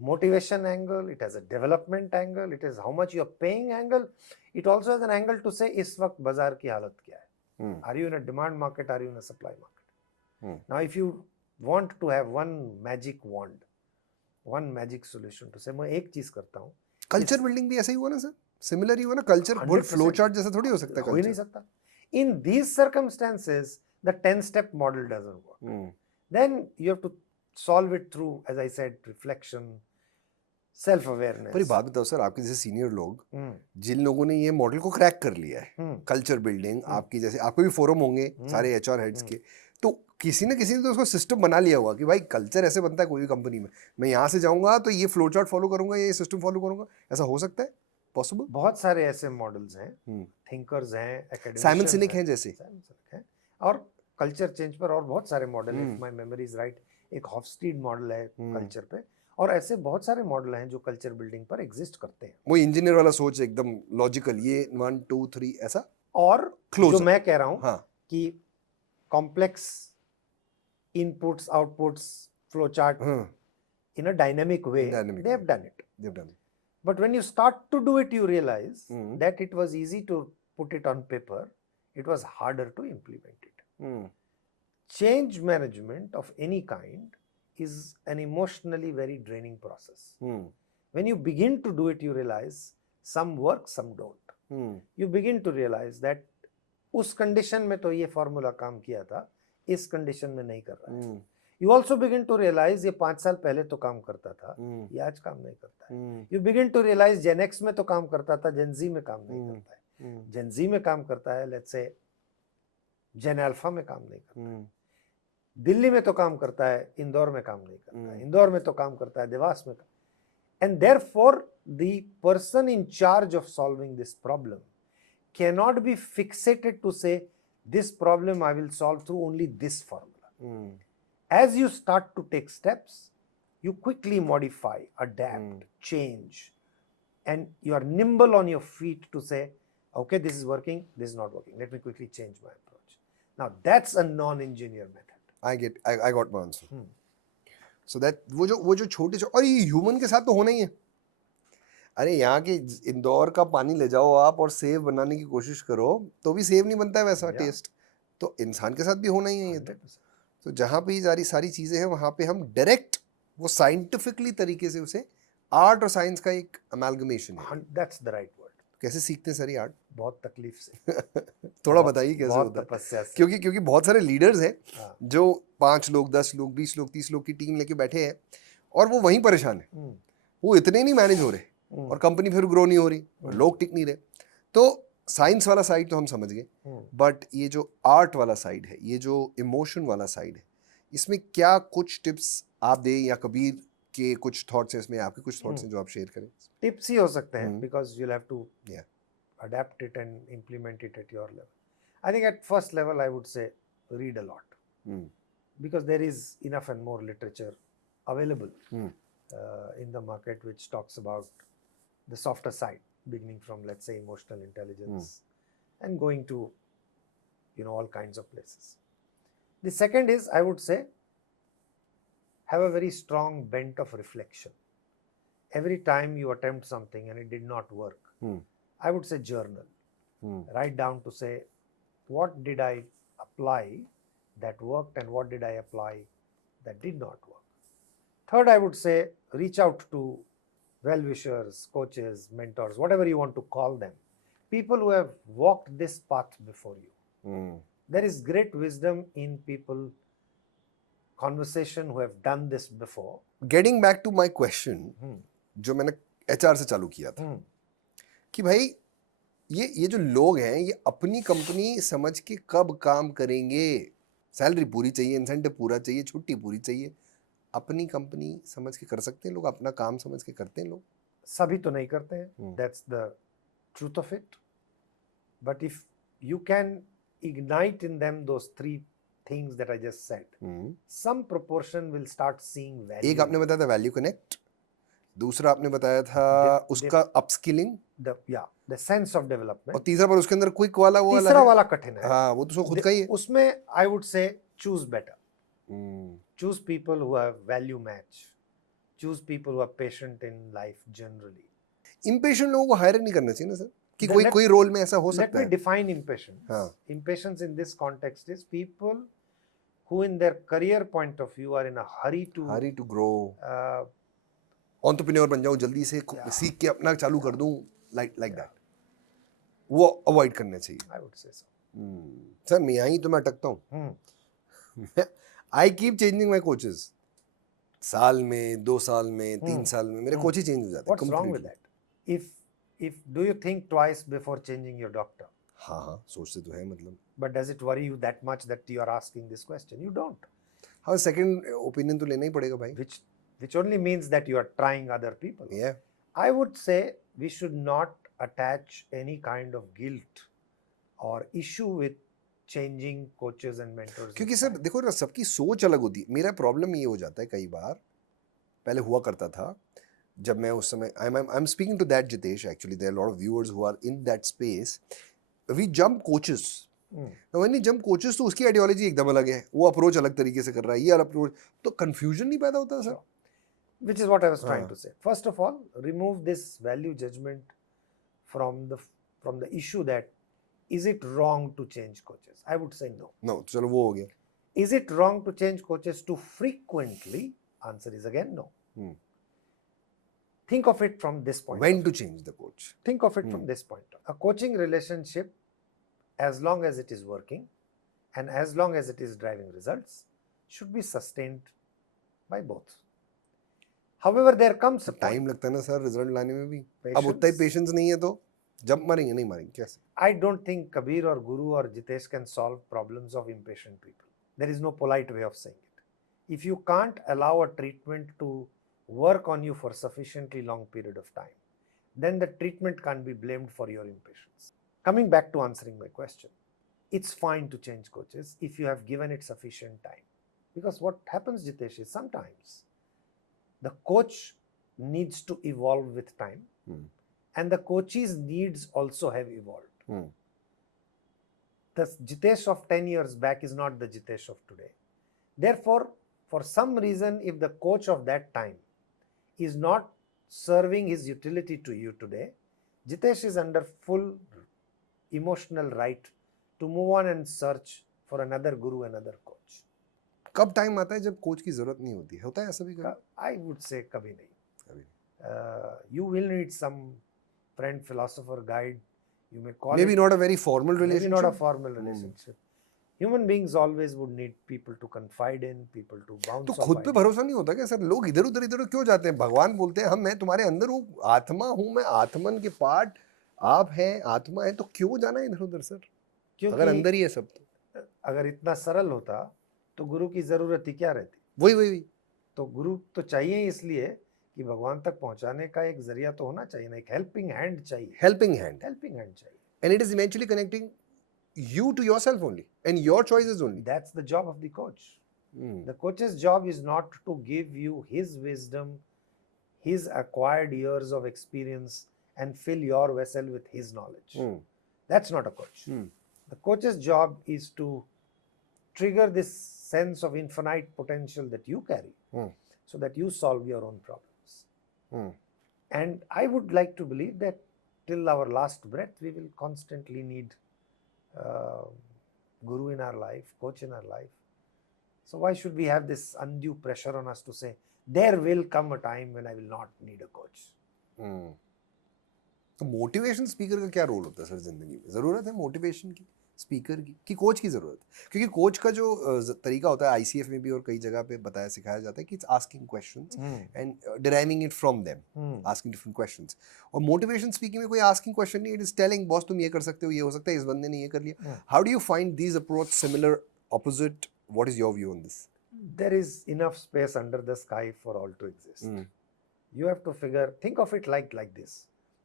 motivation angle, it has a development angle, it is how much you are paying angle. It also has an angle to say इस वक्त बाजार की हालत क्या है. Are you in a demand market? Are you in a supply market? Now if you want to have one magic wand, one magic solution to say मैं एक चीज करता हूँ. कल्चर बिल्डिंग भी ऐसा ही हुआ ना सर, सिमिलर ही हुआ ना. कल्चर फ्लो चार्ट जैसा थोड़ी हो सकता है. हो ही नहीं सकता. In these circumstances the 10-step model doesn't work. Then you have to solve it through, as I said, reflection, self awareness. पर ये बात बताओ सर, आपके जैसे सीनियर लोग जिन लोगों ने ये मॉडल को क्रैक कर लिया है, कल्चर बिल्डिंग, आपकी जैसे आपके भी फोरम होंगे सारे एचआर हेड्स के, तो किसी न किसी ने तो उसको सिस्टम बना लिया होगा कि भाई कल्चर ऐसे बनता है कोई भी कंपनी में, मैं यहाँ से जाऊंगा तो ये फ्लो चार्ट फॉलो करूंगा, ये सिस्टम फॉलो करूंगा. ऐसा हो सकता है? पॉसिबल? बहुत सारे ऐसे मॉडल्स हैं, थिंकर्स हैं, एकेडमिशियंस साइमन सिनेक हैं जैसे, और कल्चर चेंज पर और बहुत सारे मॉडल हैं. माय मेमोरी इज राइट, एक हॉफस्टीड मॉडल है कल्चर पे, और ऐसे बहुत सारे मॉडल हैं जो कल्चर बिल्डिंग पर एग्जिस्ट करते हैं. वो इंजीनियर वाला सोच एकदम लॉजिकल, ये 1 2 3 ऐसा. और Closer. जो मैं कह रहा हूँ कि complex inputs outputs flow chart in a dynamic way, they have done it. But when you start to do it, you realize that it was easy to put it on paper, it was harder to implement it. Change management of any kind is an emotionally very draining process. When you begin to do it, you realize some work, some don't. You begin to realize that उस condition में तो ये formula काम किया था, इस condition में नहीं कर रहा है. You also begin to realize ये 5 साल पहले तो काम करता था, ये आज काम नहीं करता है. You begin to realize Gen X में तो काम करता था, Gen Z में काम नहीं करता है. Gen Z में काम करता है, let's say Gen Alpha में काम नहीं करता है. दिल्ली में तो काम करता है, इंदौर में काम नहीं करता है. इंदौर में तो काम करता है, देवास में. And therefore the person in charge of solving this problem cannot be fixated to say this problem I will solve through only this formula. As you start to take steps, you quickly modify, adapt, change, and you are nimble on your feet to say, okay, this is working, this is not working. Let me quickly change my approach. Now that's a non-engineer method. I got my answer. So that वो जो छोटे और ये human के साथ तो होना ही है. अरे यहाँ के इंदौर का पानी ले जाओ आप और सेव बनाने की कोशिश करो तो भी सेव नहीं बनता है वैसा टेस्ट. तो इंसान के साथ भी होना ही है ये. तो जहाँ पे ये सारी चीज़ें हैं वहाँ पे हम डायरेक्ट वो साइंटिफिकली तरीके से उसे आर्ट और साइंस का एक अमेलगमेशन है. That's the right word. कैसे सीखते हैं सर ये आर्ट? बहुत तकलीफ से. थोड़ा बताइए कैसे होता है. तपस्या से. क्योंकि बहुत सारे लीडर्स हैं जो 5 लोग 10 लोग 20 लोग 30 लोग की टीम लेके बैठे हैं और वो वहीं परेशान है. वो इतने नहीं मैनेज हो रहे और कंपनी फिर ग्रो नहीं हो रही और लोग टिक नहीं रहे. तो साइंस वाला साइड तो हम समझ गए, बट ये जो आर्ट वाला साइड है, ये जो इमोशन वाला साइड है, इसमें क्या कुछ टिप्स आप दें या कबीर के कुछ थॉट्स हैं इसमें, आपके कुछ थॉट्स हैं जो आप शेयर करें? टिप्स ही हो सकते हैं because you have to adapt it and implement it at your level. I think at first level I would say read a lot because there is enough and more literature available in the market which talks about the softer side, beginning from, let's say, emotional intelligence and going to, all kinds of places. The second is, I would say, have a very strong bent of reflection. Every time you attempt something and it did not work, I would say journal. Write down to say, what did I apply that worked and what did I apply that did not work. Third, I would say, reach out to well-wishers, coaches, mentors, whatever you want to call them, people who have walked this path before you. There is great wisdom in people, conversation who have done this before. Getting back to my question, जो मैंने HR से चालू किया था, कि भाई ये जो लोग हैं ये अपनी कंपनी समझ के कब काम करेंगे? सैलरी पूरी चाहिए, इंसेंटिव पूरा चाहिए, छुट्टी पूरी चाहिए. अपनी कंपनी समझ के कर सकते हैं लोग, अपना काम समझ के करते हैं लोग? सभी तो नहीं करते हैं. That's the truth of it. But if you can ignite in them those 3 things that I just said, some proportion will start seeing value. एक आपने बताया था वैल्यू कनेक्ट, दूसरा आपने बताया था Dep- उसका अपस्किलिंग, the sense of और development. तीसरा पर उसके अंदर क्विक वाला वो वाला तीसरा है। वाला कठिन है. हाँ, वो तो उसको खुद का ही है। उसमें I would say choose better. Hmm, Choose people who have value match. Choose people who are patient in life generally. impatient लोगों को हायर नहीं करना चाहिए ना सर, कि Then कोई let- कोई रोल में ऐसा हो Let सकता me है। define impatience. हाँ। Impatience in this context is people who in their career point of view are in a hurry to hurry to grow, uh, entrepreneur बन जाऊं जल्दी से, Yeah. सीख के अपना चालू कर दूं, लाइक Yeah. दैट, वो अवॉइड करना चाहिए। I would say so. Sir मैं ही तो मैं अटकता हूँ। Hmm. I keep changing my coaches, साल में, 2 साल में, 3 साल में मेरे कोच ही चेंज हो जाते हैं। What's wrong with that? If do you think twice before changing your doctor? हाँ हाँ, सोचते तो है मतलब। But does it worry you that much that you are asking this question? You don't. हाँ, सेकंड ओपिनियन तो लेना ही पड़ेगा भाई। Which only means that you are trying other people. Yeah. I would say we should not attach any kind of guilt or issue with changing coaches and mentors. क्योंकि sir देखो ना, सबकी सोच अलग होती है। मेरा प्रॉब्लम ये हो जाता है कई बार, पहले हुआ करता था जब मैं उस समय, I am speaking to that Jitesh, actually there are lot of viewers who are in that space, we jump coaches, when you jump coaches तो उसकी आइडियोलॉजी एकदम अलग है, वो अप्रोच अलग तरीके से कर रहा है, ये अलग अप्रोच, तो कंफ्यूजन नहीं पैदा होता sir? Which is what I was trying to say. First of all, remove this value judgment from the issue that is it wrong to change coaches? I would say no. No, चलो वो हो गया। Is it wrong to change coaches too frequently? Answer is again no. Think of it from this point. When to change the coach? Think of it from this point. A coaching relationship, as long as it is working and as long as it is driving results, should be sustained by both. However, there comes a point. Time लगता है ना sir result लाने में भी। अब उतना ही patience नहीं है तो जंप मारेंगे, नहीं मारेंगे कैसे? I don't think Kabir or Guru or Jitesh can solve problems of impatient people. There is no polite way of saying it. If you can't allow a treatment to work on you for sufficiently long period of time, then the treatment can't be blamed for your impatience. Coming back to answering my question, it's fine to change coaches if you have given it sufficient time. Because what happens, Jitesh, is sometimes the coach needs to evolve with time, and the coach's needs also have evolved. The Jitesh of 10 years back is not the Jitesh of today. Therefore, for some reason, if the coach of that time is not serving his utility to you today, Jitesh is under full emotional right to move on and search for another guru, another coach. कब time आता है जब coach की जरूरत नहीं होती? होता है ऐसा भी कभी? I would say कभी नहीं. You will need some friend, philosopher, guide. You may call maybe it, not a very formal relationship. maybe not a formal relationship. Human beings always would need people to confide in, people to bounce तो off खुद पे ideas. भरोसा नहीं होता क्या sir? लोग इधर उधर क्यों जाते हैं? भगवान बोलते हैं हम, मैं तुम्हारे अंदर हूँ, आत्मा हूँ मैं, आत्मन के पार्ट आप हैं, आत्मा है, तो क्यों जाना है इधर उधर सर? अगर अंदर ही है सब तो। अगर इतना सरल होता तो गुरु की जरूरत ही क्या रहती? वही तो गुरु तो चाहिए ही इसलिए कि भगवान तक पहुंचाने का एक जरिया तो होना चाहिए ना, एक हेल्पिंग हैंड चाहिए। हेल्पिंग हैंड चाहिए। And it is eventually connecting you to yourself only and your choices only. That's the job of the coach. The coach's job is not to give you his wisdom, his acquired years of experience and fill your vessel with his knowledge. That's not a coach. The coach's job is to trigger this sense of infinite potential that you carry so that you solve your own problems. And I would like to believe that till our last breath, we will constantly need guru in our life, coach in our life. So why should we have this undue pressure on us to say, there will come a time when I will not need a coach? तो motivation speaker का क्या role होता है sir जिंदगी में? जरूरत है motivation की, स्पीकर की, कि कोच की जरूरत? क्योंकि कोच का जो तरीका होता है आईसीएफ में भी और कई जगह पे बताया सिखाया जाता है कि it's asking questions and deriving it from them, asking different questions. और मोटिवेशन स्पीकिंग में कोई आस्किंग क्वेश्चन नहीं, इट इज टेलिंग बॉस तुम ये कर सकते हो, ये हो सकता है, इस बंदे ने ये कर लिया। How do you find these approach similar, opposite? What is your view on this? There is enough space under the sky for all to exist. You have to think of it like this.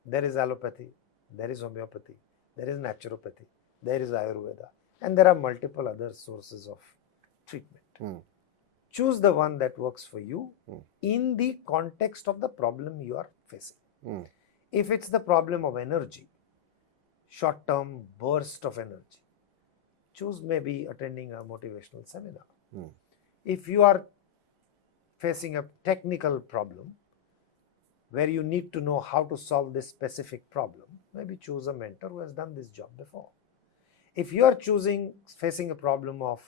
There is allopathy, there is homeopathy, there is naturopathy, there is Ayurveda, and there are multiple other sources of treatment. choose the one that works for you Hmm. in the context of the problem you are facing. Hmm. If it's the problem of energy, short term burst of energy, choose maybe attending a motivational seminar. Hmm. If you are facing a technical problem where you need to know how to solve this specific problem, maybe choose a mentor who has done this job before. If you are facing a problem of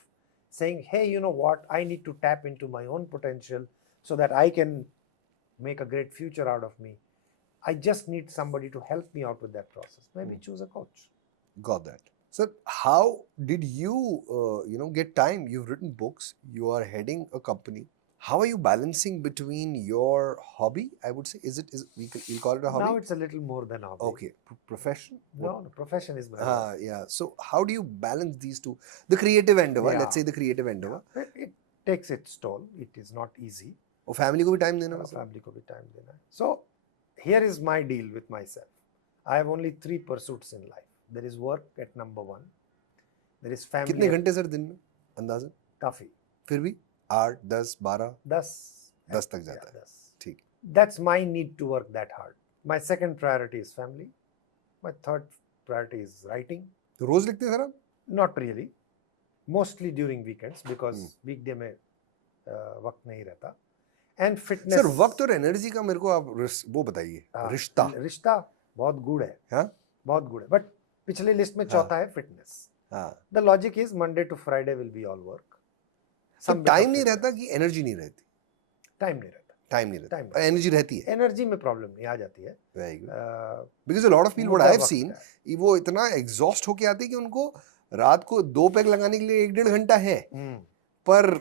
saying, hey, you know what, I need to tap into my own potential so that I can make a great future out of me, I just need somebody to help me out with that process, maybe choose a coach. Got that. Sir, how did you, get time? You've written books. You are heading a company. How are you balancing between your hobby? I would say, we'll call it a hobby. Now it's a little more than a hobby. Okay, profession. No, profession is my work. Yeah. So how do you balance these two? The creative endeavor. Yeah. Let's say the creative endeavor. It takes its toll. It is not easy. और family को भी time देना है. Family को भी time देना है. So here is my deal with myself. I have only 3 pursuits in life. There is work at number 1. There is family. कितने घंटे सर दिन में अंदाज़न? काफी. फिर भी 8, 10, 12? 10 तक जाता है. 10. ठीक. That's my need to work that hard. My second priority is family. My third priority is writing. तो रोज लिखते हैं सर आप? Not really. Mostly during weekends because weekday में वक्त नहीं रहता. And fitness. सर वक्त और एनर्जी का मेरे को आप वो बताइए. रिश्ता बहुत गुड है. हाँ? बहुत गुड है. बट पिछले लिस्ट में चौथा है fitness. The logic is Monday to Friday will be all work. सब टाइम नहीं रहता कि एनर्जी नहीं रहती? टाइम नहीं रहता. एनर्जी रहती है. एनर्जी में प्रॉब्लम नहीं आ जाती है. Very good. Because a lot of people what I have seen, वो इतना एग्जॉस्ट होके आते हैं कि उनको रात को 2 पैग लगाने के लिए 1-1.5 घंटा है, पर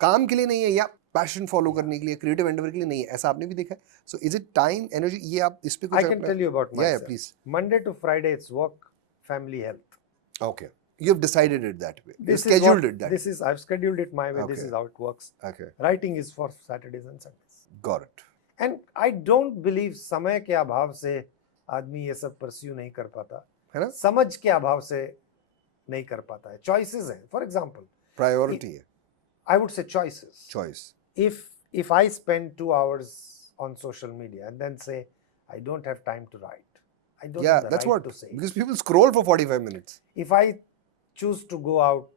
काम के लिए नहीं है या पैशन फॉलो करने के लिए, क्रिएटिव एंडेवर के लिए नहीं है. ऐसा आपने भी देखा है? So is it time, energy? ये आप इस पे कुछ I can tell you about my. या please. Monday to Friday it's work, family, health. Okay. You've decided it that way. You've scheduled it that way. I've scheduled it my way. Okay. This is how it works. Okay. Writing is for Saturdays and Sundays. Got it. And I don't believe समय के अभाव से आदमी ये सब pursue नहीं कर पाता है ना? समझ के अभाव से नहीं कर पाता है. Choices हैं. For example, Priority है. I would say choices. Choice. If I spend 2 hours on social media and then say I don't have time to write, I don't have the that's right what. to say. Because people scroll for 45 minutes. If I choose to go out,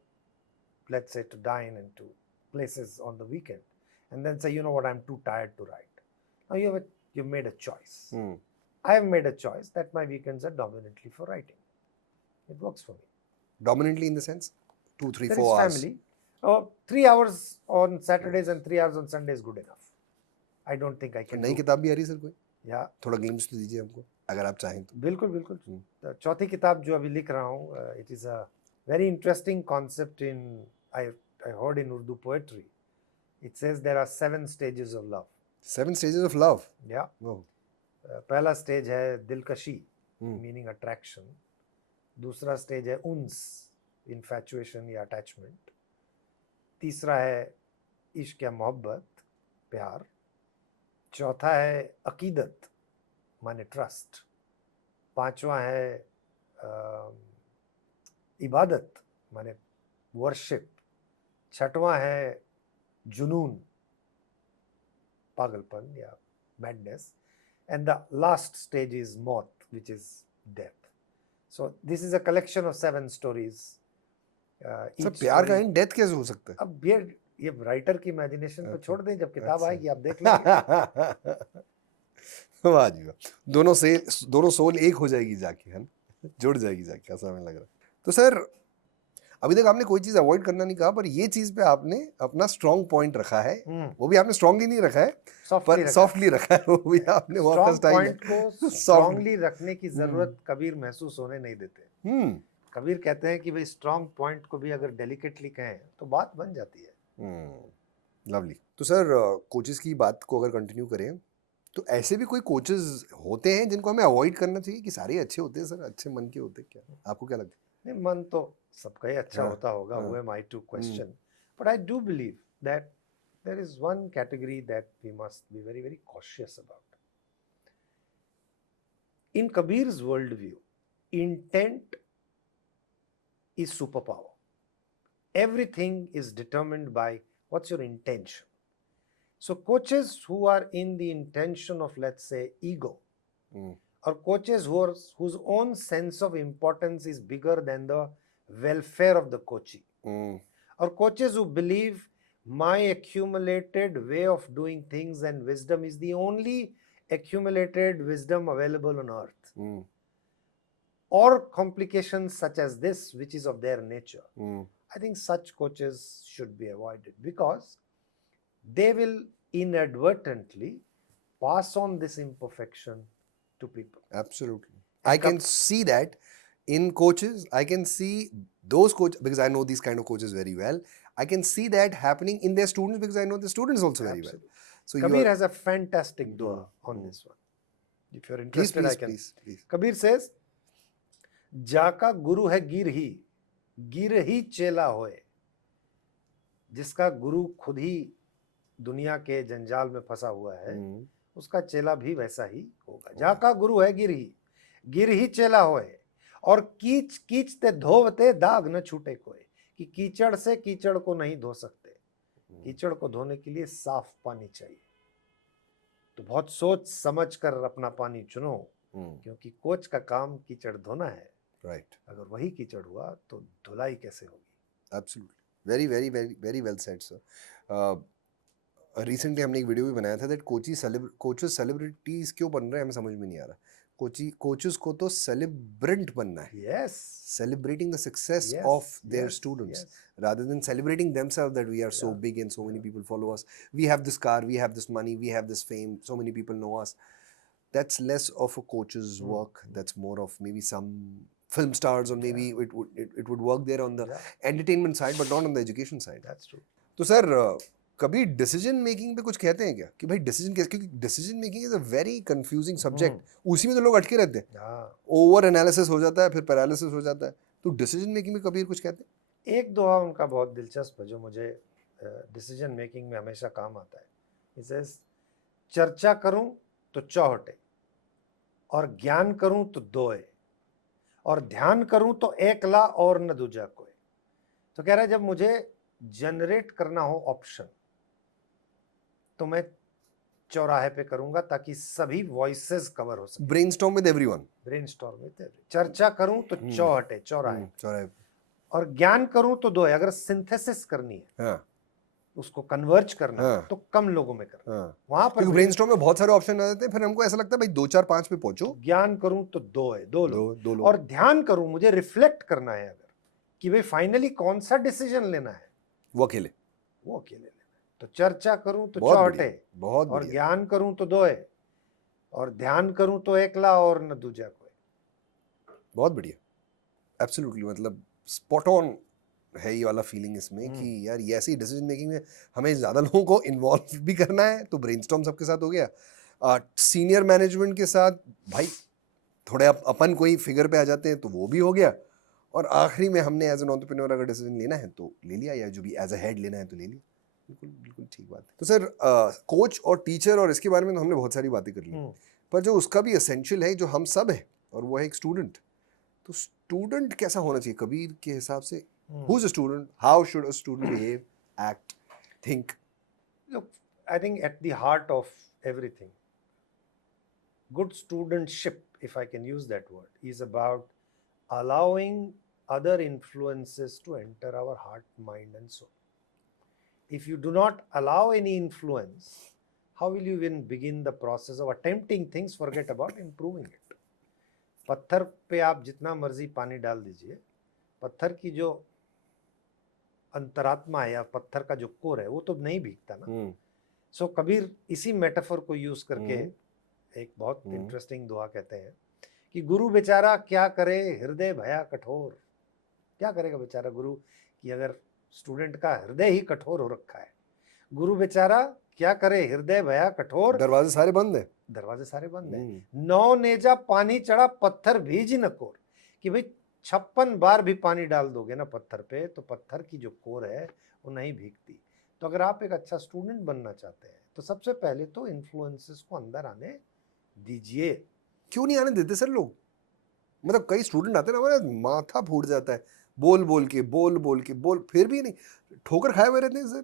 let's say to dine and to places on the weekend, and then say, you know what, I'm too tired to write. Now you've made a choice. I have made a choice that my weekends are dominantly for writing. It works for me. Dominantly in the sense? 2, 3, There 4 is hours. family. 3 hours on Saturdays and 3 hours on Sunday is good enough. I don't think I can. नई किताब भी आ रही है sir कोई? या थोड़ा glimpse तो दीजिए हमको अगर आप चाहें तो. बिल्कुल बिल्कुल. तो चौथी किताब जो अभी लिख रहा हूँ, it is a very interesting concept in I heard in Urdu poetry. It says there are 7 stages of love. 7 stages of love. या पहला स्टेज है दिलकशी, मीनिंग अट्रैक्शन. दूसरा स्टेज है उन्स, इन्फैचुएशन या अटैचमेंट. तीसरा है इश्क या मोहब्बत, प्यार. चौथा है अकीदत, माने ट्रस्ट. पांचवा है इबादत, माने वर्शिप. छठवां है जुनून, पागलपन या madness. And the last stage is मौत, which is death. So this is a collection of 7 stories. Sir प्यार का एंड डेथ कैसे हो सकता है? अब ये राइटर की इमेजिनेशन पे छोड़ दें, जब किताब आएगी आप देख लेंगे. वाह जी वाह. दोनों सोल एक हो जाएगी जाके, है ना? जुड़ जाएगी जाके, ऐसा हमें लग रहा है. तो सर अभी तक आपने कोई चीज अवॉइड करना नहीं कहा, पर ये चीज पे आपने अपना स्ट्रॉन्ग पॉइंट रखा है. वो भी आपने स्ट्रांगली नहीं रखा है, पर सॉफ्टली रखा है. वो भी आपने बहुत अच्छा स्टाइल है. पॉइंट को स्ट्रांगली रखने की जरूरत कबीर महसूस होने नहीं देते. कबीर कहते हैं कि भाई स्ट्रांग पॉइंट को भी अगर डेलिकेटली कहें तो बात बन जाती है. लवली. तो सर कोचेस की बात को अगर कंटिन्यू करें तो ऐसे भी कोई कोचेस होते हैं जिनको हमें अवॉइड करना चाहिए कि सारे अच्छे होते हैं सर, अच्छे मन के होते हैं? क्या आपको क्या लगता है? नहीं, मन तो सबका ही अच्छा होता होगा. Who am I to question? But I do believe that there is one category that we must be very, very cautious about. In Kabir's worldview, intent is superpower. Everything is determined by What's your intention? So coaches who are in the intention of, let's say, ego, or coaches whose own sense of importance is bigger than the welfare of the coachee, or coaches who believe my accumulated way of doing things and wisdom is the only accumulated wisdom available on earth, or complications such as this which is of their nature, I think such coaches should be avoided, because they will inadvertently pass on this imperfection to people. Absolutely. I can see that in coaches. I can see those coaches, because I know these kind of coaches very well. I can see that happening in their students, because I know the students also very well. So Kabir has a fantastic dua on this one. If you're interested, I can. Please. Kabir says, जाका गुरु है गिर ही चेला होए. जिसका गुरु खुद ही दुनिया के जंजाल में फंसा हुआ है, उसका चेला भी वैसा ही होगा. जाका गुरु है गिर ही चेला होए, और कीच कीचते धोवते दाग न छूटे कोई. कि कीचड़ से कीचड़ को नहीं धो सकते, कीचड़ को धोने के लिए साफ पानी चाहिए. तो बहुत सोच समझ कर अपना पानी चुनो, क्योंकि कोच का काम कीचड़ धोना है. राइट. अगर वही कीचड़ हुआ तो धुलाई कैसे होगी? Absolutely. Very very very very well said sir. Recently हमने एक वीडियो भी बनाया था दैट कोचेस सेलिब्रिटीज क्यों बन रहे हैं, हमें समझ में नहीं आ रहा. कोचेस को तो सेलिब्रेंट बनना है. Yes. Celebrating the success of their students rather than celebrating themselves that we are so big and so many people follow us. We have this car, we have this money, we have this fame, so many people know us. That's less of a coach's work. That's more of maybe some film stars, or maybe it would work there on the entertainment side, but not on the education side. That's true. तो sir कभी decision making पे कुछ कहते हैं क्या कि भाई decision कैसे, क्योंकि decision making is a very confusing subject. उसी में तो लोग अटके रहते हैं. ओवर एनालिसिस हो जाता है, फिर पैरालिसिस हो जाता है. तो डिसीजन मेकिंग में कबीर कुछ कहते हैं? एक दुआ उनका बहुत दिलचस्प है जो मुझे डिसीजन मेकिंग में हमेशा काम आता है. इसे चर्चा करूं तो चौहटे, और ज्ञान करूं तो दोए, और ध्यान करूं तो एकला और न दूजा कोई. तो कह रहा है जब मुझे जनरेट करना हो ऑप्शन, तो मैं चौराहे पे करूंगा ताकि सभी वॉइसेस कवर हो सके. Brainstorm with everyone. Brainstorm with everyone. चर्चा करूं तो चौहटे, चौराहे, और ज्ञान करूं तो दो. अगर सिंथेसिस करनी है, उसको कन्वर्ज करना है, तो कम लोगों में करना. वहां पर ब्रेनस्टॉर्म में बहुत सारे ऑप्शन आ जाते हैं, फिर हमको ऐसा लगता है भाई 2 4 5 पे पहुंचो. ज्ञान करूं तो दो लोग. और ध्यान करूं, मुझे रिफ्लेक्ट करना है अगर कि भाई फाइनली कौन सा डिसीजन लेना है, वो अकेले लेना है. तो चर्चा करूं तो चौहटे, और ज्ञान करूं तो दोए, और ध्यान करूं तो एकला और न दूजा कोई. बहुत बढ़िया. एब्सोल्युटली. मतलब स्पॉट ऑन है ये वाला फीलिंग इसमें कि यार ये ऐसी डिसीजन मेकिंग में हमें ज़्यादा लोगों को इन्वॉल्व भी करना है. तो ब्रेनस्टॉर्म सबके साथ हो गया. सीनियर मैनेजमेंट के साथ भाई थोड़े अपन कोई फिगर पे आ जाते हैं तो वो भी हो गया. और आखिरी में हमने एज एन एंटरप्रेन्योर अगर डिसीजन लेना है तो ले लिया, या जो भी एज अ हेड लेना है तो ले लिया. बिल्कुल ठीक बात है. तो सर कोच और टीचर और इसके बारे में तो हमने बहुत सारी बातें कर ली, पर जो उसका भी एसेंशियल है जो हम सब है, और वो है एक स्टूडेंट. तो स्टूडेंट कैसा होना चाहिए कबीर के हिसाब से? Who is a student? How should a student behave, act, think? Look, I think at the heart of everything, good studentship, if I can use that word, is about allowing other influences to enter our heart, mind and soul. If you do not allow any influence, how will you even begin the process of attempting things, forget about improving it? पत्थर पे आप जितना मर्जी पानी डाल दीजिए, पत्थर की जो अंतरात्मा है या पत्थर का जो कोर है वो तो नहीं भीगता ना. सो कबीर इसी मेटाफोर को यूज करके एक बहुत इंटरेस्टिंग दुआ कहते हैं कि गुरु बेचारा क्या करे हृदय भया कठोर. क्या करेगा बेचारा गुरु कि अगर स्टूडेंट का हृदय ही कठोर हो रखा है. गुरु बेचारा क्या करे हृदय भया कठोर. दरवाजे सारे बंद है. 9 नेजा पानी चढ़ा पत्थर भीज न कोर. कि भाई 56 बार भी पानी डाल दोगे ना पत्थर पे तो पत्थर की जो कोर है वो नहीं भीगती. तो अगर आप एक अच्छा स्टूडेंट बनना चाहते हैं तो सबसे पहले तो इन्फ्लुएंसेस को अंदर आने दीजिए. क्यों नहीं आने देते सर लोग? मतलब कई स्टूडेंट आते हैं ना, हमारा माथा फूट जाता है बोल बोल के, फिर भी नहीं, ठोकर खाए हुए रहते हैं सर.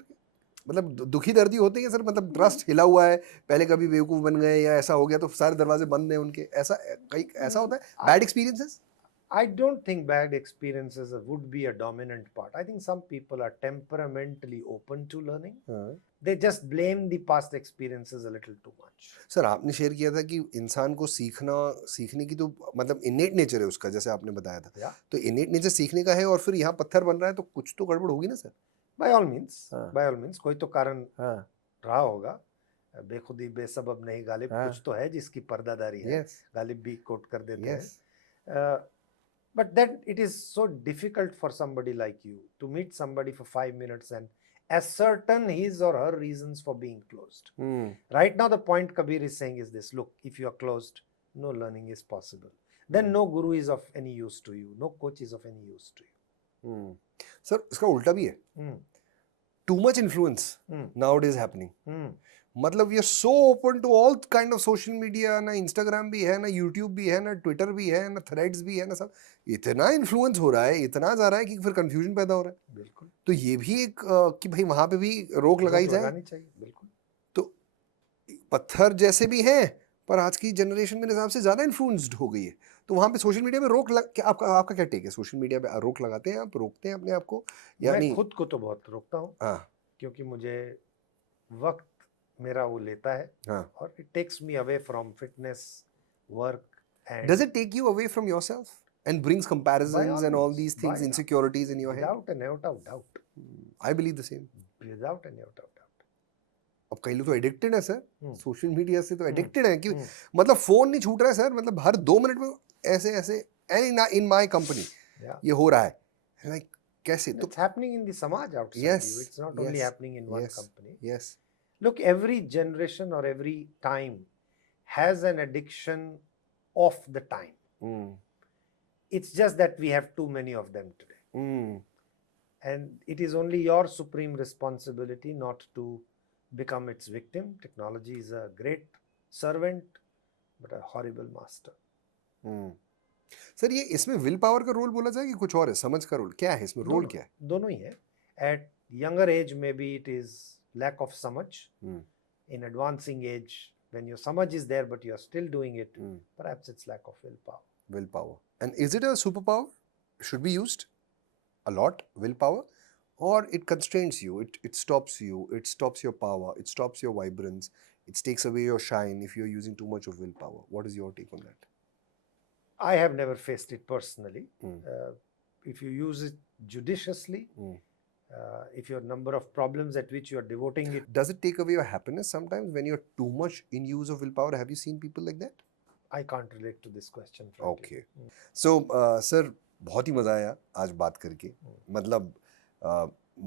मतलब दुखी दर्दी होते हैं सर, मतलब ट्रस्ट हिला हुआ है, पहले कभी बेवकूफ बन गए या ऐसा हो गया तो सारे दरवाजे बंद हैं उनके, ऐसा कहीं ऐसा होता है, bad experiences? I don't think bad experiences would be a dominant part. I think some people are temperamentally open to learning. They just blame the past experiences a little too much. Sir आपने share किया था कि इंसान को सीखने की तो मतलब इनेट नेचर है उसका, जैसे आपने बताया था। Yeah. तो इनेट नेचर सीखने का है और फिर यहाँ पत्थर बन रहा है, तो कुछ तो गड़बड़ होगी ना सर? By all means, हाँ। by all means, कोई तो कारण हाँ। रहा होगा। बेखुदी बेसबब नहीं गालिब, हाँ। कुछ तो है जिसकी पर्दादारी है। Yes. गालिब भी कोट कर देते Yes. हैं। But then it is so difficult for somebody like you to meet somebody for 5 minutes and ascertain his or her reasons for being closed. Right now, the point Kabir is saying is this: look, if you are closed, no learning is possible. Then no guru is of any use to you, no coach is of any use to you. Sir इसका उल्टा भी है, too much influence nowadays happening. मतलब we are so open to all kind of social media, ना Instagram भी है, ना YouTube भी है, ना ट्विटर भी है, ना थ्रेड्स भी है, ना सब, इतना इन्फ्लुएंस हो रहा है, इतना जा रहा है कि फिर कंफ्यूजन पैदा हो रहा है। बिल्कुल। तो ये भी एक कि भाई वहां पे भी रोक लगाई जाए। चाहिए, बिल्कुल। तो पत्थर जैसे भी हैं, पर आज की जनरेशन मेरे हिसाब से ज्यादा इन्फ्लुएंस्ड हो गई है, तो वहां पे सोशल मीडिया में क्या आपका क्या टेक है? सोशल मीडिया पे रोक लगाते हैं आप, रोकते हैं अपने आप को या मैं नहीं? खुद को तो बहुत रोकता हूँ। हाँ। क्योंकि मुझे वक्त मेरा वो लेता है। हाँ। और it takes me away from fitness, work and Does it take you away from yourself and brings comparisons and all these things, by insecurities in your head? without an iota of doubt. I believe the same. Without an iota of doubt. अब कई लोग तो addicted है sir, social media से तो addicted है कि मतलब फोन नहीं छूट रहा है सर, मतलब हर 2 मिनट में ऐसे ऐसे in my company ये हो रहा है, like कैसे? तो It's happening in the samaj outside Yes, you. It's not only yes, happening in one yes, company. yes. Look, every generation or every time has an addiction of the time. It's just that we have too many of them today. And it is only your supreme responsibility not to become its victim. Technology is a great servant, but a horrible master. Sir ये इसमें will power का role बोला जाए कि कुछ और है? समझ का रोल क्या है इसमें? रोल क्या है? दोनों ही है. At younger age, maybe it is lack of samaj. In advancing age, when your samaj is there but you are still doing it, perhaps it's lack of willpower. Willpower. And is it a superpower? Should be used a lot, willpower? Or it constrains you, it stops you, it stops your power, it stops your vibrance, it takes away your shine if you're using too much of willpower? What is your take on that? I have never faced it personally. If you use it judiciously, if your number of problems at which you are devoting it. Does it take away your happiness sometimes when you're too much in use of willpower? Have you seen people like that? I can't relate to this question, frankly. Okay. So, sir, बहुत ही मज़ा आया आज बात करके, मतलब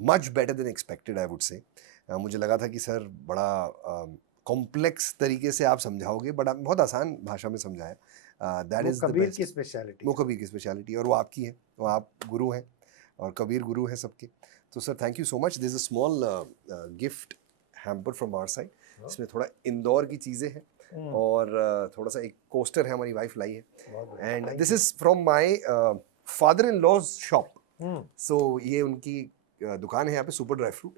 much better than expected, I would say. मुझे लगा था कि सर बड़ा कॉम्प्लेक्स तरीके से आप समझाओगे, बट आप बहुत आसान भाषा में समझाया. That is the Kabir best. की स्पेशलिटी. वो कबीर की स्पेशलिटी और वो आपकी है, तो आप गुरु हैं और कबीर गुरु है सबके. तो sir thank you so much. This is a small gift hamper from our side. इसमें थोड़ा इंदौर की चीज़ें हैं और थोड़ा सा एक कोस्टर है, हमारी वाइफ लाई है, and this is from my father in law's shop. सो ये उनकी दुकान है यहाँ पे, सुपर ड्राई फ्रूट.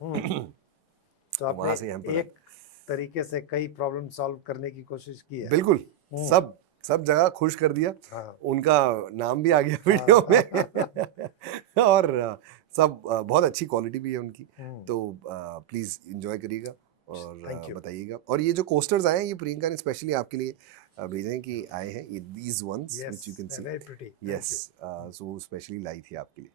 तो आपने एक तरीके से कई प्रॉब्लम सॉल्व करने की कोशिश की है. बिल्कुल, सब जगह खुश कर दिया. उनका नाम भी आ गया वीडियो में और सब बहुत अच्छी क्वालिटी भी है उनकी. तो प्लीज़ एंजॉय करिएगा और बताइएगा. और ये जो कोस्टर्स आए हैं ये प्रियंका ने स्पेशली आपके लिए भेजे कि आए हैं, ये these ones which you can see. Very pretty. Yes, so specially लाई थी आपके लिए.